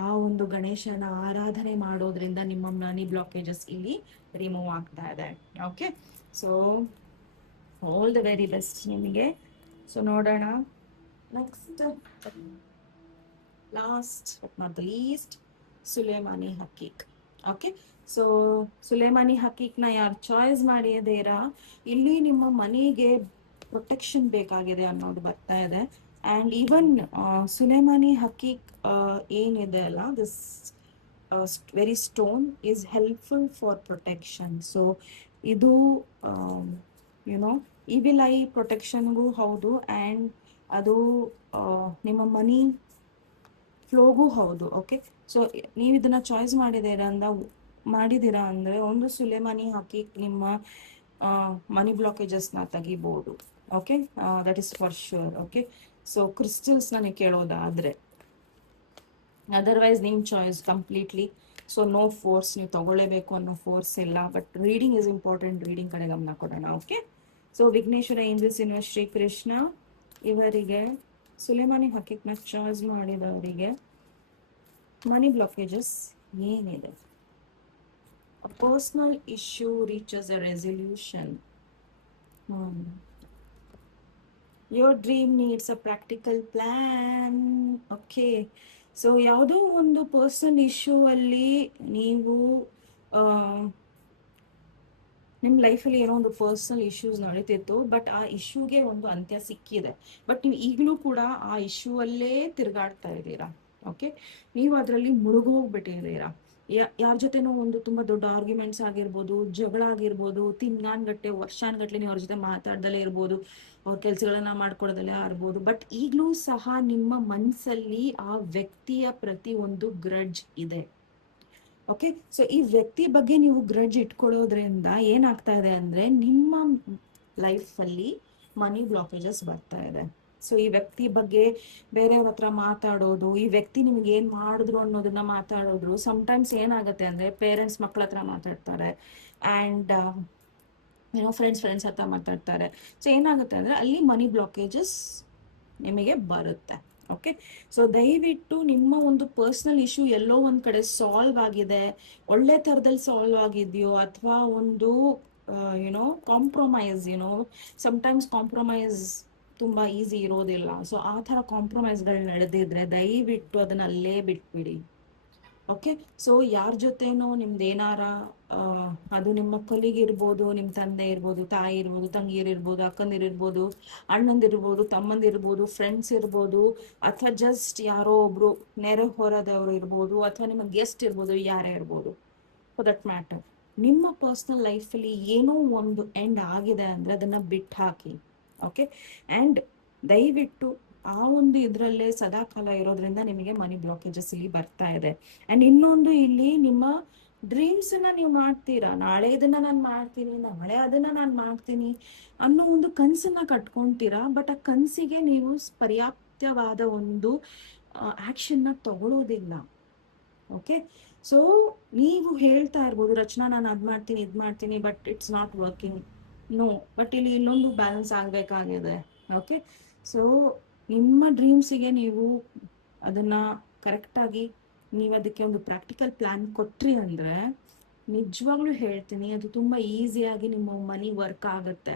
ಆ ಒಂದು ಗಣೇಶನ ಆರಾಧನೆ ಮಾಡೋದ್ರಿಂದ ನಿಮ್ಮ ಮನಿ ಬ್ಲಾಕೇಜಸ್ ಇಲ್ಲಿ ರಿಮೂವ್ ಆಗ್ತಾ ಇದೆ. Okay, so all the very best ನಿಮಗೆ. ಸೊ ನೋಡೋಣ next, last but not the least, ಸುಲೇಮಾನಿ ಹಕೀಕ್. ಓಕೆ, ಸೊ ಸುಲೇಮಾನಿ ಹಕೀಕ್ನ ಯಾರು ಚಾಯ್ಸ್ ಮಾಡಿದ್ದೀರಾ, ಇಲ್ಲಿ ನಿಮ್ಮ ಮನೆಗೆ ಪ್ರೊಟೆಕ್ಷನ್ ಬೇಕಾಗಿದೆ ಅನ್ನೋದು ಬರ್ತಾ ಇದೆ. ಆ್ಯಂಡ್ ಈವನ್ ಸುಲೇಮಾನಿ ಹಕೀಕ್ ಏನಿದೆ ಅಲ್ಲ, this very stone is helpful for protection. So ಇದು ಯುನೋ ಇವಿಲ್ ಐ ಪ್ರೊಟೆಕ್ಷನ್ಗೂ ಹೌದು, ಆ್ಯಂಡ್ ಅದು ನಿಮ್ಮ ಮನಿ ಫ್ಲೋಗೂ ಹೌದು. ಓಕೆ, ಸೊ ನೀವು ಇದನ್ನ ಚಾಯ್ಸ್ ಮಾಡಿದ್ದೀರಾ ಅಂದರೆ ಒಂದು ಸುಲೇಮಾನಿ ಹಾಕಿ ನಿಮ್ಮ ಮನಿ ಬ್ಲಾಕೇಜಸ್ನ ತೆಗಿಬೋದು. Okay, that is for sure. Okay, so ಕ್ರಿಸ್ಟಲ್ಸ್ನ ನೀವು ಕೇಳೋದಾದರೆ, ಅದರ್ವೈಸ್ ನಿಮ್ಮ choice completely. So no force, ನೀವು ತಗೊಳ್ಳೇಬೇಕು ಅನ್ನೋ ಫೋರ್ಸ್ ಇಲ್ಲ, but reading is important. Reading ಕಡೆ ಗಮನ ಕೊಡೋಣ. Okay, so Vighneshwara angels universe Shrikrishna ಇವರಿಗೆ ಸುಲೇಮಾನಿ ಹಕೀಕ್ನ ಚಾಯ್ಸ್ ಮಾಡಿದವರಿಗೆ ಮನಿ ಬ್ಲಾಕೇಜಸ್ ಏನಿದೆ? A personal issue reaches a resolution. Your dream needs a practical plan. Okay, so ಯಾವುದೋ ಒಂದು ಪರ್ಸನಲ್ ಇಶ್ಯೂ ಅಲ್ಲಿ ನೀವು ನಿಮ್ಮ ಲೈಫಲ್ಲಿ ಏನೋ ಒಂದು ಪರ್ಸನಲ್ ಇಶ್ಯೂಸ್ ನಡೀತಿತ್ತು, ಬಟ್ ಆ ಇಶ್ಯೂಗೆ ಒಂದು ಅಂತ್ಯ ಸಿಕ್ಕಿದೆ. ಬಟ್ ನೀವು ಈಗಲೂ ಕೂಡ ಆ ಇಶ್ಯೂ ಅಲ್ಲೇ ತಿರುಗಾಡ್ತಾ ಇದ್ದೀರಾ. ಓಕೆ, ನೀವು ಅದರಲ್ಲಿ ಮುಳುಗೋಗ್ಬಿಟ್ಟಿದ್ದೀರಾ. ಯಾರ ಜೊತೆನೋ ಒಂದು ತುಂಬ ದೊಡ್ಡ ಆರ್ಗ್ಯುಮೆಂಟ್ಸ್ ಆಗಿರ್ಬೋದು, ಜಗಳ ಆಗಿರ್ಬೋದು, ತಿಂಗಾನ್ಗಟ್ಟೆ ವರ್ಷಾನ್ಗಟ್ಲೆ ನೀವು ಅವ್ರ ಜೊತೆ ಮಾತಾಡ್ದಲೇ ಇರ್ಬೋದು, ಅವ್ರ ಕೆಲಸಗಳನ್ನ ಮಾಡ್ಕೊಡೋದಲ್ಲೇ ಇರ್ಬೋದು. ಬಟ್ ಈಗಲೂ ಸಹ ನಿಮ್ಮ ಮನಸ್ಸಲ್ಲಿ ಆ ವ್ಯಕ್ತಿಯ ಪ್ರತಿ ಒಂದು ಗ್ರಡ್ಜ್ ಇದೆ. ಓಕೆ, ಸೊ ಈ ವ್ಯಕ್ತಿ ಬಗ್ಗೆ ನೀವು ಗ್ರಡ್ಜ್ ಇಟ್ಕೊಳ್ಳೋದ್ರಿಂದ ಏನಾಗ್ತಾ ಇದೆ ಅಂದರೆ ನಿಮ್ಮ ಲೈಫಲ್ಲಿ ಮನಿ ಬ್ಲಾಕೇಜಸ್ ಬರ್ತಾ ಇದೆ. ಸೊ ಈ ವ್ಯಕ್ತಿ ಬಗ್ಗೆ ಬೇರೆಯವ್ರ ಹತ್ರ ಮಾತಾಡೋದು, ಈ ವ್ಯಕ್ತಿ ನಿಮ್ಗೆ ಏನು ಮಾಡಿದ್ರು ಅನ್ನೋದನ್ನ ಮಾತಾಡೋದು, ಸಮ್ಟೈಮ್ಸ್ ಏನಾಗುತ್ತೆ ಅಂದರೆ ಪೇರೆಂಟ್ಸ್ ಮಕ್ಕಳ ಹತ್ರ ಮಾತಾಡ್ತಾರೆ, ಆ್ಯಂಡ್ ಏನೋ ಫ್ರೆಂಡ್ಸ್ ಹತ್ರ ಮಾತಾಡ್ತಾರೆ. ಸೊ ಏನಾಗುತ್ತೆ ಅಂದರೆ ಅಲ್ಲಿ ಮನಿ ಬ್ಲಾಕೇಜಸ್ ನಿಮಗೆ ಬರುತ್ತೆ. ಓಕೆ, ಸೊ ದಯವಿಟ್ಟು ನಿಮ್ಮ ಒಂದು ಪರ್ಸ್ನಲ್ ಇಶ್ಯೂ ಎಲ್ಲೋ ಒಂದು ಕಡೆ ಸಾಲ್ವ್ ಆಗಿದೆ, ಒಳ್ಳೆ ಥರದಲ್ಲಿ ಸಾಲ್ವ್ ಆಗಿದೆಯೋ, ಅಥವಾ ಒಂದು ಕಾಂಪ್ರಮೈಸ್, ಸಮ್ಟೈಮ್ಸ್ ಕಾಂಪ್ರಮೈಸ್ ತುಂಬ ಈಸಿ ಇರೋದಿಲ್ಲ. ಸೊ ಆ ಥರ ಕಾಂಪ್ರಮೈಸ್ಗಳು ನಡೆದಿದ್ರೆ ದಯವಿಟ್ಟು ಅದನ್ನ ಅಲ್ಲೇ ಬಿಟ್ಬಿಡಿ. ಓಕೆ, ಸೊ ಯಾರ ಜೊತೆನೋ ನಿಮ್ದು ಏನಾರ ಅದು ನಿಮ್ಮ ಕೊಲಿಗಿರ್ಬೋದು, ನಿಮ್ಮ ತಂದೆ ಇರ್ಬೋದು, ತಾಯಿ ಇರ್ಬೋದು, ತಂಗಿಯರಿರ್ಬೋದು, ಅಕ್ಕಂದಿರಿರ್ಬೋದು, ಅಣ್ಣಂದಿರ್ಬೋದು, ತಮ್ಮಂದಿರ್ಬೋದು, ಫ್ರೆಂಡ್ಸ್ ಇರ್ಬೋದು, ಅಥವಾ ಜಸ್ಟ್ ಯಾರೋ ಒಬ್ರು ನೆರೆ ಹೊರದವರು ಇರ್ಬೋದು, ಅಥವಾ ನಿಮ್ಮ ಗೆಸ್ಟ್ ಇರ್ಬೋದು, ಯಾರೇ ಇರ್ಬೋದು, ಫಾರ್ ದಟ್ ಮ್ಯಾಟರ್. ನಿಮ್ಮ ಪರ್ಸ್ನಲ್ ಲೈಫಲ್ಲಿ ಏನೋ ಒಂದು ಎಂಡ್ ಆಗಿದೆ ಅಂದರೆ ಅದನ್ನು ಬಿಟ್ಟು ಹಾಕಿ. ಓಕೆ, ಆ್ಯಂಡ್ ದಯವಿಟ್ಟು ಆ ಒಂದು ಇದರಲ್ಲೇ ಸದಾಕಾಲ ಇರೋದ್ರಿಂದ ನಿಮಗೆ ಮನಿ ಬ್ಲಾಕೇಜಸ್ ಇಲ್ಲಿ ಬರ್ತಾ ಇದೆ. ಆ್ಯಂಡ್ ಇನ್ನೊಂದು, ಇಲ್ಲಿ ನಿಮ್ಮ ಡ್ರೀಮ್ಸನ್ನ ನೀವು ಮಾಡ್ತೀರಾ, ನಾಳೆ ಇದನ್ನ ನಾನು ಮಾಡ್ತೀನಿ, ನಾಳೆ ಅದನ್ನ ನಾನು ಮಾಡ್ತೀನಿ ಅನ್ನೋ ಒಂದು ಕನಸನ್ನ ಕಟ್ಕೊಳ್ತೀರಾ. ಬಟ್ ಆ ಕನಸಿಗೆ ನೀವು ಪರ್ಯಾಪ್ತವಾದ ಒಂದು ಆ್ಯಕ್ಷನ್ನ ತಗೊಳ್ಳೋದಿಲ್ಲ. ಓಕೆ, ಸೊ ನೀವು ಹೇಳ್ತಾ ಇರ್ಬೋದು, ರಚನಾ ನಾನು ಅದು ಮಾಡ್ತೀನಿ ಇದು ಮಾಡ್ತೀನಿ, but it's not working. No, but ಇಲ್ಲಿ ಇನ್ನೊಂದು ಬ್ಯಾಲೆನ್ಸ್ ಆಗಬೇಕಾಗಿದೆ. ಓಕೆ, ಸೊ ನಿಮ್ಮ ಡ್ರೀಮ್ಸಿಗೆ ನೀವು ಅದನ್ನು ಕರೆಕ್ಟಾಗಿ ನೀವು ಅದಕ್ಕೆ ಒಂದು ಪ್ರಾಕ್ಟಿಕಲ್ ಪ್ಲ್ಯಾನ್ ಕೊಟ್ರಿ ಅಂದರೆ ನಿಜವಾಗ್ಲೂ ಹೇಳ್ತೀನಿ ಅದು ತುಂಬ ಈಸಿಯಾಗಿ ನಿಮ್ಮ ಮನಿ ವರ್ಕ್ ಆಗುತ್ತೆ.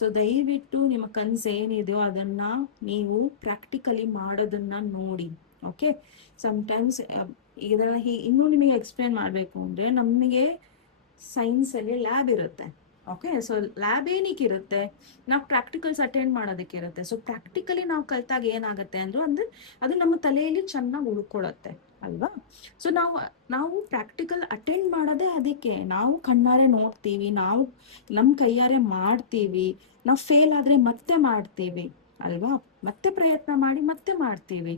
ಸೊ ದಯವಿಟ್ಟು ನಿಮ್ಮ ಕನಸು ಏನಿದೆಯೋ ಅದನ್ನು ನೀವು ಪ್ರಾಕ್ಟಿಕಲಿ ಮಾಡೋದನ್ನು ನೋಡಿ. ಓಕೆ, ಸಮ್ಟೈಮ್ಸ್ ಇದನ್ನು ಇನ್ನೂ ನಿಮಗೆ ಎಕ್ಸ್ಪ್ಲೇನ್ ಮಾಡಬೇಕು ಅಂದರೆ ನಮಗೆ ಸೈನ್ಸಲ್ಲಿ ಲ್ಯಾಬ್ ಇರುತ್ತೆ. ಓಕೆ, ಸೊ ಲ್ಯಾಬ್ ಏನಕ್ಕೆ ಇರುತ್ತೆ? ನಾವು ಪ್ರಾಕ್ಟಿಕಲ್ಸ್ ಅಟೆಂಡ್ ಮಾಡೋದಕ್ಕೆ ಇರುತ್ತೆ. ಸೊ ಪ್ರಾಕ್ಟಿಕಲಿ ನಾವು ಕಲ್ತಾಗ ಏನಾಗುತ್ತೆ ಅಂದರೆ ಅದು ನಮ್ಮ ತಲೆಯಲ್ಲಿ ಚೆನ್ನಾಗಿ ಉಳ್ಕೊಳ್ಳುತ್ತೆ ಅಲ್ವಾ? ಸೊ ನಾವು ಪ್ರಾಕ್ಟಿಕಲ್ ಅಟೆಂಡ್ ಮಾಡೋದೇ ಅದಕ್ಕೆ. ನಾವು ಕಣ್ಣಾರೆ ನೋಡ್ತೀವಿ, ನಾವು ನಮ್ಮ ಕೈಯಾರೆ ಮಾಡ್ತೀವಿ, ನಾವು ಫೇಲ್ ಆದರೆ ಮತ್ತೆ ಮಾಡ್ತೀವಿ ಅಲ್ವಾ? ಮತ್ತೆ ಪ್ರಯತ್ನ ಮಾಡಿ ಮತ್ತೆ ಮಾಡ್ತೀವಿ.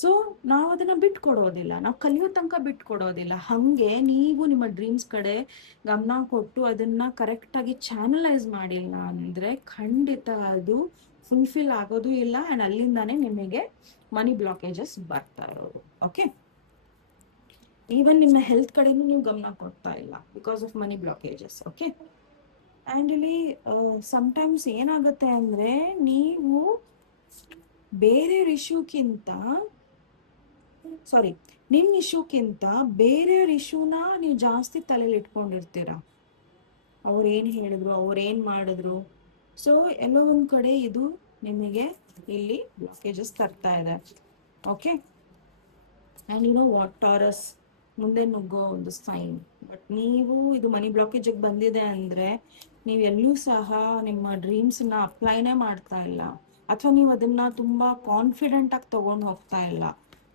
ಸೊ ನಾವು ಅದನ್ನ ಬಿಟ್ಕೊಡೋದಿಲ್ಲ, ನಾವು ಕಲಿಯೋ ತನಕ ಬಿಟ್ಕೊಡೋದಿಲ್ಲ. ಹಾಗೆ ನೀವು ನಿಮ್ಮ ಡ್ರೀಮ್ಸ್ ಕಡೆ ಗಮನ ಕೊಟ್ಟು ಅದನ್ನ ಕರೆಕ್ಟಾಗಿ ಚಾನಲೈಸ್ ಮಾಡಿಲ್ಲ ಅಂದರೆ ಖಂಡಿತ ಅದು ಫುಲ್ಫಿಲ್ ಆಗೋದು ಇಲ್ಲ, ಆ್ಯಂಡ್ ಅಲ್ಲಿಂದಾನೇ ನಿಮಗೆ ಮನಿ ಬ್ಲಾಕೇಜಸ್ ಬರ್ತಾ ಇರೋದು. ಓಕೆ, ಈವನ್ ನಿಮ್ಮ ಹೆಲ್ತ್ ಕಡೆನೂ ನೀವು ಗಮನ ಕೊಡ್ತಾ ಇಲ್ಲ because of money blockages. Okay, and ಇಲ್ಲಿ ಸಮ್ಟೈಮ್ಸ್ ಏನಾಗುತ್ತೆ ಅಂದರೆ, ನೀವು ಬೇರೆಯವ್ರ ಇಶ್ಯೂಕ್ಕಿಂತ ನಿಮ್ಮ ಇಶ್ಯೂಕ್ಕಿಂತ ಬೇರೆಯವ್ರ ಇಶ್ಯೂನ ನೀವು ಜಾಸ್ತಿ ತಲೆಯಲ್ಲಿ ಇಟ್ಕೊಂಡಿರ್ತೀರ. ಅವ್ರೇನು ಹೇಳಿದ್ರು, ಅವ್ರೇನು ಮಾಡಿದ್ರು. ಸೊ ಎಲ್ಲೋ ಒಂದು ಕಡೆ ಇದು ನಿಮಗೆ ಇಲ್ಲಿ ಬ್ಲಾಕೇಜಸ್ ತರ್ತಾ ಇದೆ. Okay, and you know what, Taurus ಮುಂದೆ ನುಗ್ಗೋ ಒಂದು ಸೈನ್. ಬಟ್ ನೀವು ಇದು ಮನಿ ಬ್ಲಾಕೇಜಿಗೆ ಬಂದಿದೆ ಅಂದರೆ ನೀವು ಎಲ್ಲೂ ಸಹ ನಿಮ್ಮ ಡ್ರೀಮ್ಸನ್ನ ಅಪ್ಲೈನೇ ಮಾಡ್ತಾ ಇಲ್ಲ, ಅಥವಾ ನೀವು ಅದನ್ನ ತುಂಬ ಕಾನ್ಫಿಡೆಂಟಾಗಿ ತೊಗೊಂಡು ಹೋಗ್ತಾ ಇಲ್ಲ.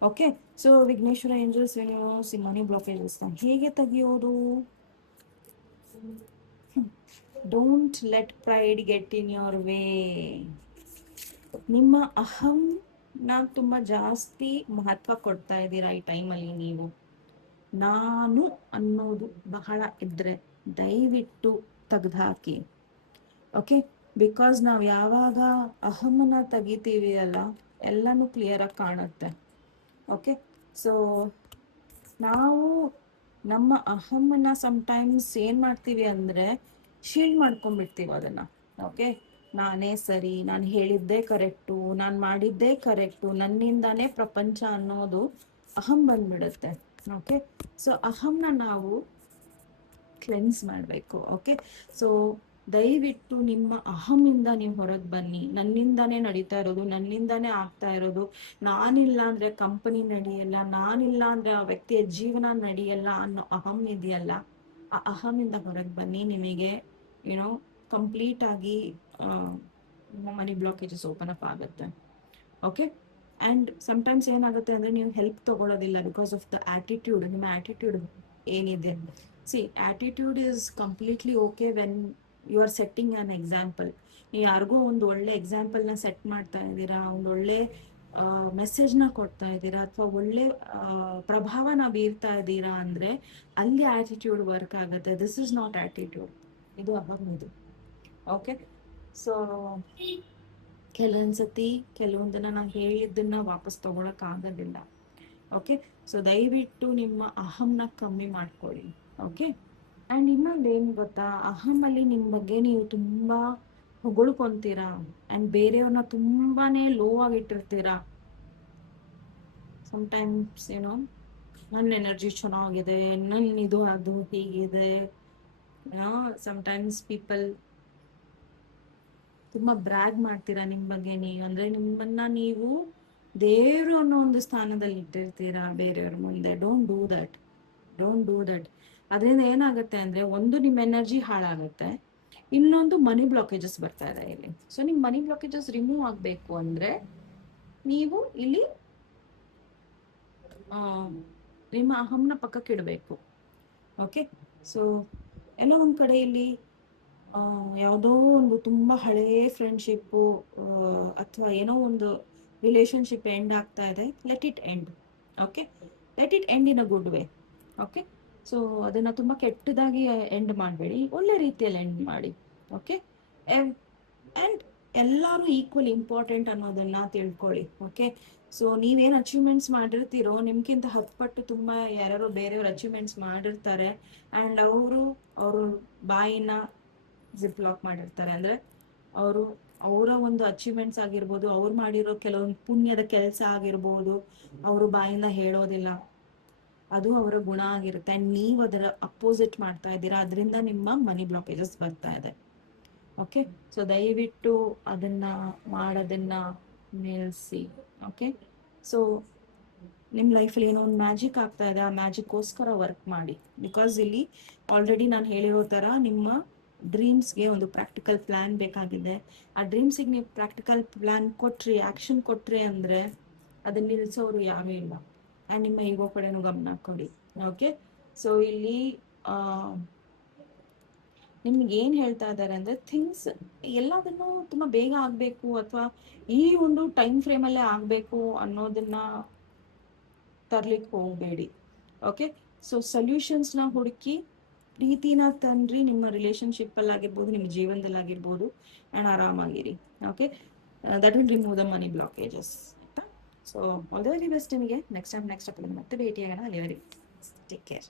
Okay, so Vighneshwara angels universe ಈ ಮನಿ ಬ್ಲಾಕೇಜಸ್ನ ಹೇಗೆ ತೆಗಿಯೋದು? Don't let pride get in your way. ನಿಮ್ಮ ಅಹಂನ ತುಂಬ ಜಾಸ್ತಿ ಮಹತ್ವ ಕೊಡ್ತಾ ಇದ್ದೀರಾ ಈ ಟೈಮಲ್ಲಿ. ನೀವು ನಾನು ಅನ್ನೋದು ಬಹಳ ಇದ್ರೆ ದಯವಿಟ್ಟು ತೆಗೆದುಹಾಕಿ. ಓಕೆ, ಬಿಕಾಸ್ ನಾವು ಯಾವಾಗ ಅಹಮನ್ನ ತೆಗಿತೀವಿ ಅಲ್ಲ, ಎಲ್ಲನೂ ಕ್ಲಿಯರಾಗಿ ಕಾಣುತ್ತೆ. ಓಕೆ, ಸೊ ನಾವು ನಮ್ಮ ಅಹಮನ್ನ ಸಮ್ಟೈಮ್ಸ್ ಏನು ಮಾಡ್ತೀವಿ ಅಂದರೆ ಶೀಲ್ಡ್ ಮಾಡ್ಕೊಂಡ್ಬಿಡ್ತೀವಿ ಅದನ್ನು. ಓಕೆ, ನಾನೇ ಸರಿ, ನಾನು ಹೇಳಿದ್ದೇ ಕರೆಕ್ಟು, ನಾನು ಮಾಡಿದ್ದೇ ಕರೆಕ್ಟು, ನನ್ನಿಂದಾನೇ ಪ್ರಪಂಚ ಅನ್ನೋದು ಅಹಂ ಬಂದ್ಬಿಡುತ್ತೆ. ಓಕೆ, ಸೊ ಅಹಂನ ನಾವು ಕ್ಲೆನ್ಸ್ ಮಾಡಬೇಕು. ಓಕೆ, ಸೊ ದಯವಿಟ್ಟು ನಿಮ್ಮ ಅಹಮಿಂದ ನೀವು ಹೊರಗೆ ಬನ್ನಿ. ನನ್ನಿಂದಾನೇ ನಡೀತಾ ಇರೋದು, ನನ್ನಿಂದಾನೇ ಆಗ್ತಾ ಇರೋದು, ನಾನಿಲ್ಲ ಅಂದರೆ ಕಂಪನಿ ನಡೆಯಲ್ಲ, ನಾನಿಲ್ಲ ಅಂದರೆ ಆ ವ್ಯಕ್ತಿಯ ಜೀವನ ನಡೆಯಲ್ಲ ಅನ್ನೋ ಅಹಂ ಇದೆಯಲ್ಲ, ಆ ಅಹಮಿಂದ ಹೊರಗೆ ಬನ್ನಿ. ನಿಮಗೆ ಏನೋ ಕಂಪ್ಲೀಟ್ ಆಗಿ ಮನಿ ಬ್ಲಾಕೇಜಸ್ ಓಪನ್ ಅಪ್ ಆಗುತ್ತೆ. ಓಕೆ, ಆ್ಯಂಡ್ ಸಮ್ಟೈಮ್ಸ್ ಏನಾಗುತ್ತೆ ಅಂದರೆ ನೀವು ಹೆಲ್ಪ್ ತೊಗೊಳ್ಳೋದಿಲ್ಲ ಬಿಕಾಸ್ ಆಫ್ ದ ಆ್ಯಟಿಟ್ಯೂಡ್. ನಿಮ್ಮ ಆ್ಯಟಿಟ್ಯೂಡ್ ಏನಿದೆ, see attitude is completely okay when you are setting an example. ನೀವು ಯಾರಿಗೋ ಒಂದು ಒಳ್ಳೆ ಎಕ್ಸಾಂಪಲ್ನ ಸೆಟ್ ಮಾಡ್ತಾ ಇದ್ದೀರಾ, ಒಂದು ಒಳ್ಳೆ ಮೆಸೇಜ್ನ ಕೊಡ್ತಾ ಇದ್ದೀರಾ, ಅಥವಾ ಒಳ್ಳೆ ಪ್ರಭಾವನ ಬೀರ್ತಾ ಇದ್ದೀರಾ ಅಂದರೆ ಅಲ್ಲಿ ಆ್ಯಟಿಟ್ಯೂಡ್ ವರ್ಕ್ ಆಗುತ್ತೆ. ದಿಸ್ ಇಸ್ ನಾಟ್ ಆ್ಯಟಿಟ್ಯೂಡ್, ಇದು ಅಹಂ ಇದು. ಓಕೆ, ಸೊ ಕೆಲವೊಂದ್ಸತಿ ಕೆಲವೊಂದನ್ನ ನಾನು ಹೇಳಿದ್ದನ್ನ ವಾಪಸ್ ತಗೊಳಕ್ಕಾಗೋದಿಲ್ಲ. ಓಕೆ, ಸೊ ದಯವಿಟ್ಟು ನಿಮ್ಮ ಅಹಂನ ಕಮ್ಮಿ ಮಾಡ್ಕೊಳ್ಳಿ. ಓಕೆ, ಆ್ಯಂಡ್ ಇನ್ನೊಂದೇನು ಗೊತ್ತಾ, ಅಹಮಲ್ಲಿ ನಿಮ್ಮ ಬಗ್ಗೆ ನೀವು ತುಂಬ ಹೊಗಳ್ಕೊತೀರಾ ಆ್ಯಂಡ್ ಬೇರೆಯವ್ರನ್ನ ತುಂಬಾ ಲೋ ಆಗಿಟ್ಟಿರ್ತೀರಾ. ಸಮ್ಟೈಮ್ಸ್ ಏನೋ ನನ್ನ ಎನರ್ಜಿ ಚೆನ್ನಾಗಿದೆ, ನನ್ನ ಇದು ಅದು ಹೀಗಿದೆ. ಸಮ್ಟೈಮ್ಸ್ ಪೀಪಲ್ ತುಂಬ ಬ್ರ್ಯಾಗ್ ಮಾಡ್ತೀರಾ ನಿಮ್ಮ ಬಗ್ಗೆ ನೀವು, ಅಂದರೆ ನಿಮ್ಮನ್ನ ನೀವು ದೇವರು ಅನ್ನೋ ಒಂದು ಸ್ಥಾನದಲ್ಲಿ ಇಟ್ಟಿರ್ತೀರಾ ಬೇರೆಯವ್ರ ಮುಂದೆ. Don't do that, don't do that. ಅದರಿಂದ ಏನಾಗುತ್ತೆ ಅಂದರೆ, ಒಂದು ನಿಮ್ಮ ಎನರ್ಜಿ ಹಾಳಾಗುತ್ತೆ, ಇನ್ನೊಂದು ಮನಿ ಬ್ಲಾಕೇಜಸ್ ಬರ್ತಾ ಇದೆ ಇಲ್ಲಿ. ಸೊ ನಿಮ್ಮ ಮನಿ ಬ್ಲಾಕೇಜಸ್ ರಿಮೂವ್ ಆಗಬೇಕು ಅಂದರೆ ನೀವು ಇಲ್ಲಿ ನಿಮ್ಮ ಅಹಂನ ಪಕ್ಕಕ್ಕೆ ಇಡಬೇಕು. ಓಕೆ, ಸೊ ಎಲ್ಲೋ ಒಂದು ಕಡೆ ಇಲ್ಲಿ ಯಾವುದೋ ಒಂದು ತುಂಬ ಹಳೆಯ ಫ್ರೆಂಡ್ಶಿಪ್ಪು ಅಥವಾ ಏನೋ ಒಂದು ರಿಲೇಶನ್ಶಿಪ್ ಎಂಡ್ ಆಗ್ತಾ ಇದೆ. Let it end. Okay, let it end in a good way. Okay, so ಅದನ್ನು ತುಂಬ ಕೆಟ್ಟದಾಗಿ ಎಂಡ್ ಮಾಡಬೇಡಿ, ಒಳ್ಳೆ ರೀತಿಯಲ್ಲಿ ಎಂಡ್ ಮಾಡಿ. ಓಕೆ, ಆ್ಯಂಡ್ ಎಲ್ಲರೂ ಈಕ್ವಲ್ ಇಂಪಾರ್ಟೆಂಟ್ ಅನ್ನೋದನ್ನು ತಿಳ್ಕೊಳ್ಳಿ. ಓಕೆ, ಸೊ ನೀವೇನು ಅಚೀವ್ಮೆಂಟ್ಸ್ ಮಾಡಿರ್ತೀರೋ ನಿಮ್ಗಿಂತ 10 ಪಟ್ಟು ತುಂಬ ಯಾರು ಬೇರೆಯವ್ರು ಅಚೀವ್ಮೆಂಟ್ಸ್ ಮಾಡಿರ್ತಾರೆ, ಆ್ಯಂಡ್ ಅವರು ಬಾಯಿನ ಜಿಪ್ ಲಾಕ್ ಮಾಡಿರ್ತಾರೆ. ಅಂದರೆ ಅವರ ಒಂದು ಅಚೀವ್ಮೆಂಟ್ಸ್ ಆಗಿರ್ಬೋದು, ಅವ್ರು ಮಾಡಿರೋ ಕೆಲವೊಂದು ಪುಣ್ಯದ ಕೆಲಸ ಆಗಿರ್ಬೋದು, ಅವರು ಬಾಯಿಂದ ಹೇಳೋದಿಲ್ಲ, ಅದು ಅವರ ಗುಣ ಆಗಿರುತ್ತೆ. ಆ್ಯಂಡ್ ನೀವು ಅದರ ಅಪೋಸಿಟ್ ಮಾಡ್ತಾ ಇದ್ದೀರಾ, ಅದರಿಂದ ನಿಮ್ಮ ಮನಿ ಬ್ಲಾಕೇಜಸ್ ಬರ್ತಾ ಇದೆ. ಓಕೆ, ಸೊ ದಯವಿಟ್ಟು ಅದನ್ನು ಮಾಡೋದನ್ನು ನಿಲ್ಲಿಸಿ. ಓಕೆ, ಸೊ ನಿಮ್ಮ ಲೈಫಲ್ಲಿ ಏನೋ ಒಂದು ಮ್ಯಾಜಿಕ್ ಆಗ್ತಾ ಇದೆ, ಆ ಮ್ಯಾಜಿಕ್ಕೋಸ್ಕರ ವರ್ಕ್ ಮಾಡಿ. ಬಿಕಾಸ್ ಇಲ್ಲಿ ಆಲ್ರೆಡಿ ನಾನು ಹೇಳಿರೋ ಥರ ನಿಮ್ಮ ಡ್ರೀಮ್ಸ್ಗೆ ಒಂದು ಪ್ರಾಕ್ಟಿಕಲ್ ಪ್ಲ್ಯಾನ್ ಬೇಕಾಗಿದೆ. ಆ ಡ್ರೀಮ್ಸಿಗೆ ನೀವು ಪ್ರಾಕ್ಟಿಕಲ್ ಪ್ಲ್ಯಾನ್ ಕೊಟ್ರಿ, ಆ್ಯಕ್ಷನ್ ಕೊಟ್ರಿ ಅಂದರೆ ಅದನ್ನ ನಿಲ್ಲಿಸೋರು ಯಾರೂ ಇಲ್ಲ. ಆ್ಯಂಡ್ ನಿಮ್ಮ ಈಗೋ ಕಡೆನೂ ಗಮನ ಕೊಡಿ. ಓಕೆ, ಸೊ ಇಲ್ಲಿ ನಿಮ್ಗೆ ಏನು ಹೇಳ್ತಾ ಇದ್ದಾರೆ ಅಂದರೆ, ಥಿಂಗ್ಸ್ ಎಲ್ಲದನ್ನು ತುಂಬ ಬೇಗ ಆಗಬೇಕು ಅಥವಾ ಈ ಒಂದು ಟೈಮ್ ಫ್ರೇಮಲ್ಲೇ ಆಗಬೇಕು ಅನ್ನೋದನ್ನ ತರ್ಲಿಕ್ಕೆ ಹೋಗಬೇಡಿ. ಓಕೆ, ಸೊ ಸೊಲ್ಯೂಷನ್ಸ್ನ ಹುಡುಕಿ ಪ್ರೀತಿನ ತನ್ರಿ ನಿಮ್ಮ ರಿಲೇಷನ್ಶಿಪ್ಪಲ್ಲಿ ಆಗಿರ್ಬೋದು, ನಿಮ್ಮ ಜೀವನದಲ್ಲಿ ಆಗಿರ್ಬೋದು, ಆ್ಯಂಡ್ ಆರಾಮಾಗಿರಿ. Okay, that will remove the money blockages. ಆಯಿತಾ? So all the very best ನಿಮಗೆ. ನೆಕ್ಸ್ಟ್ ಟೈಮ್ ನೆಕ್ಸ್ಟ್ ಅಪ್ ಮತ್ತೆ ಭೇಟಿಯಾಗೋಣ. ಅಲ್ಲಿವರೆಗೆ ಟೇಕ್ ಕೇರ್.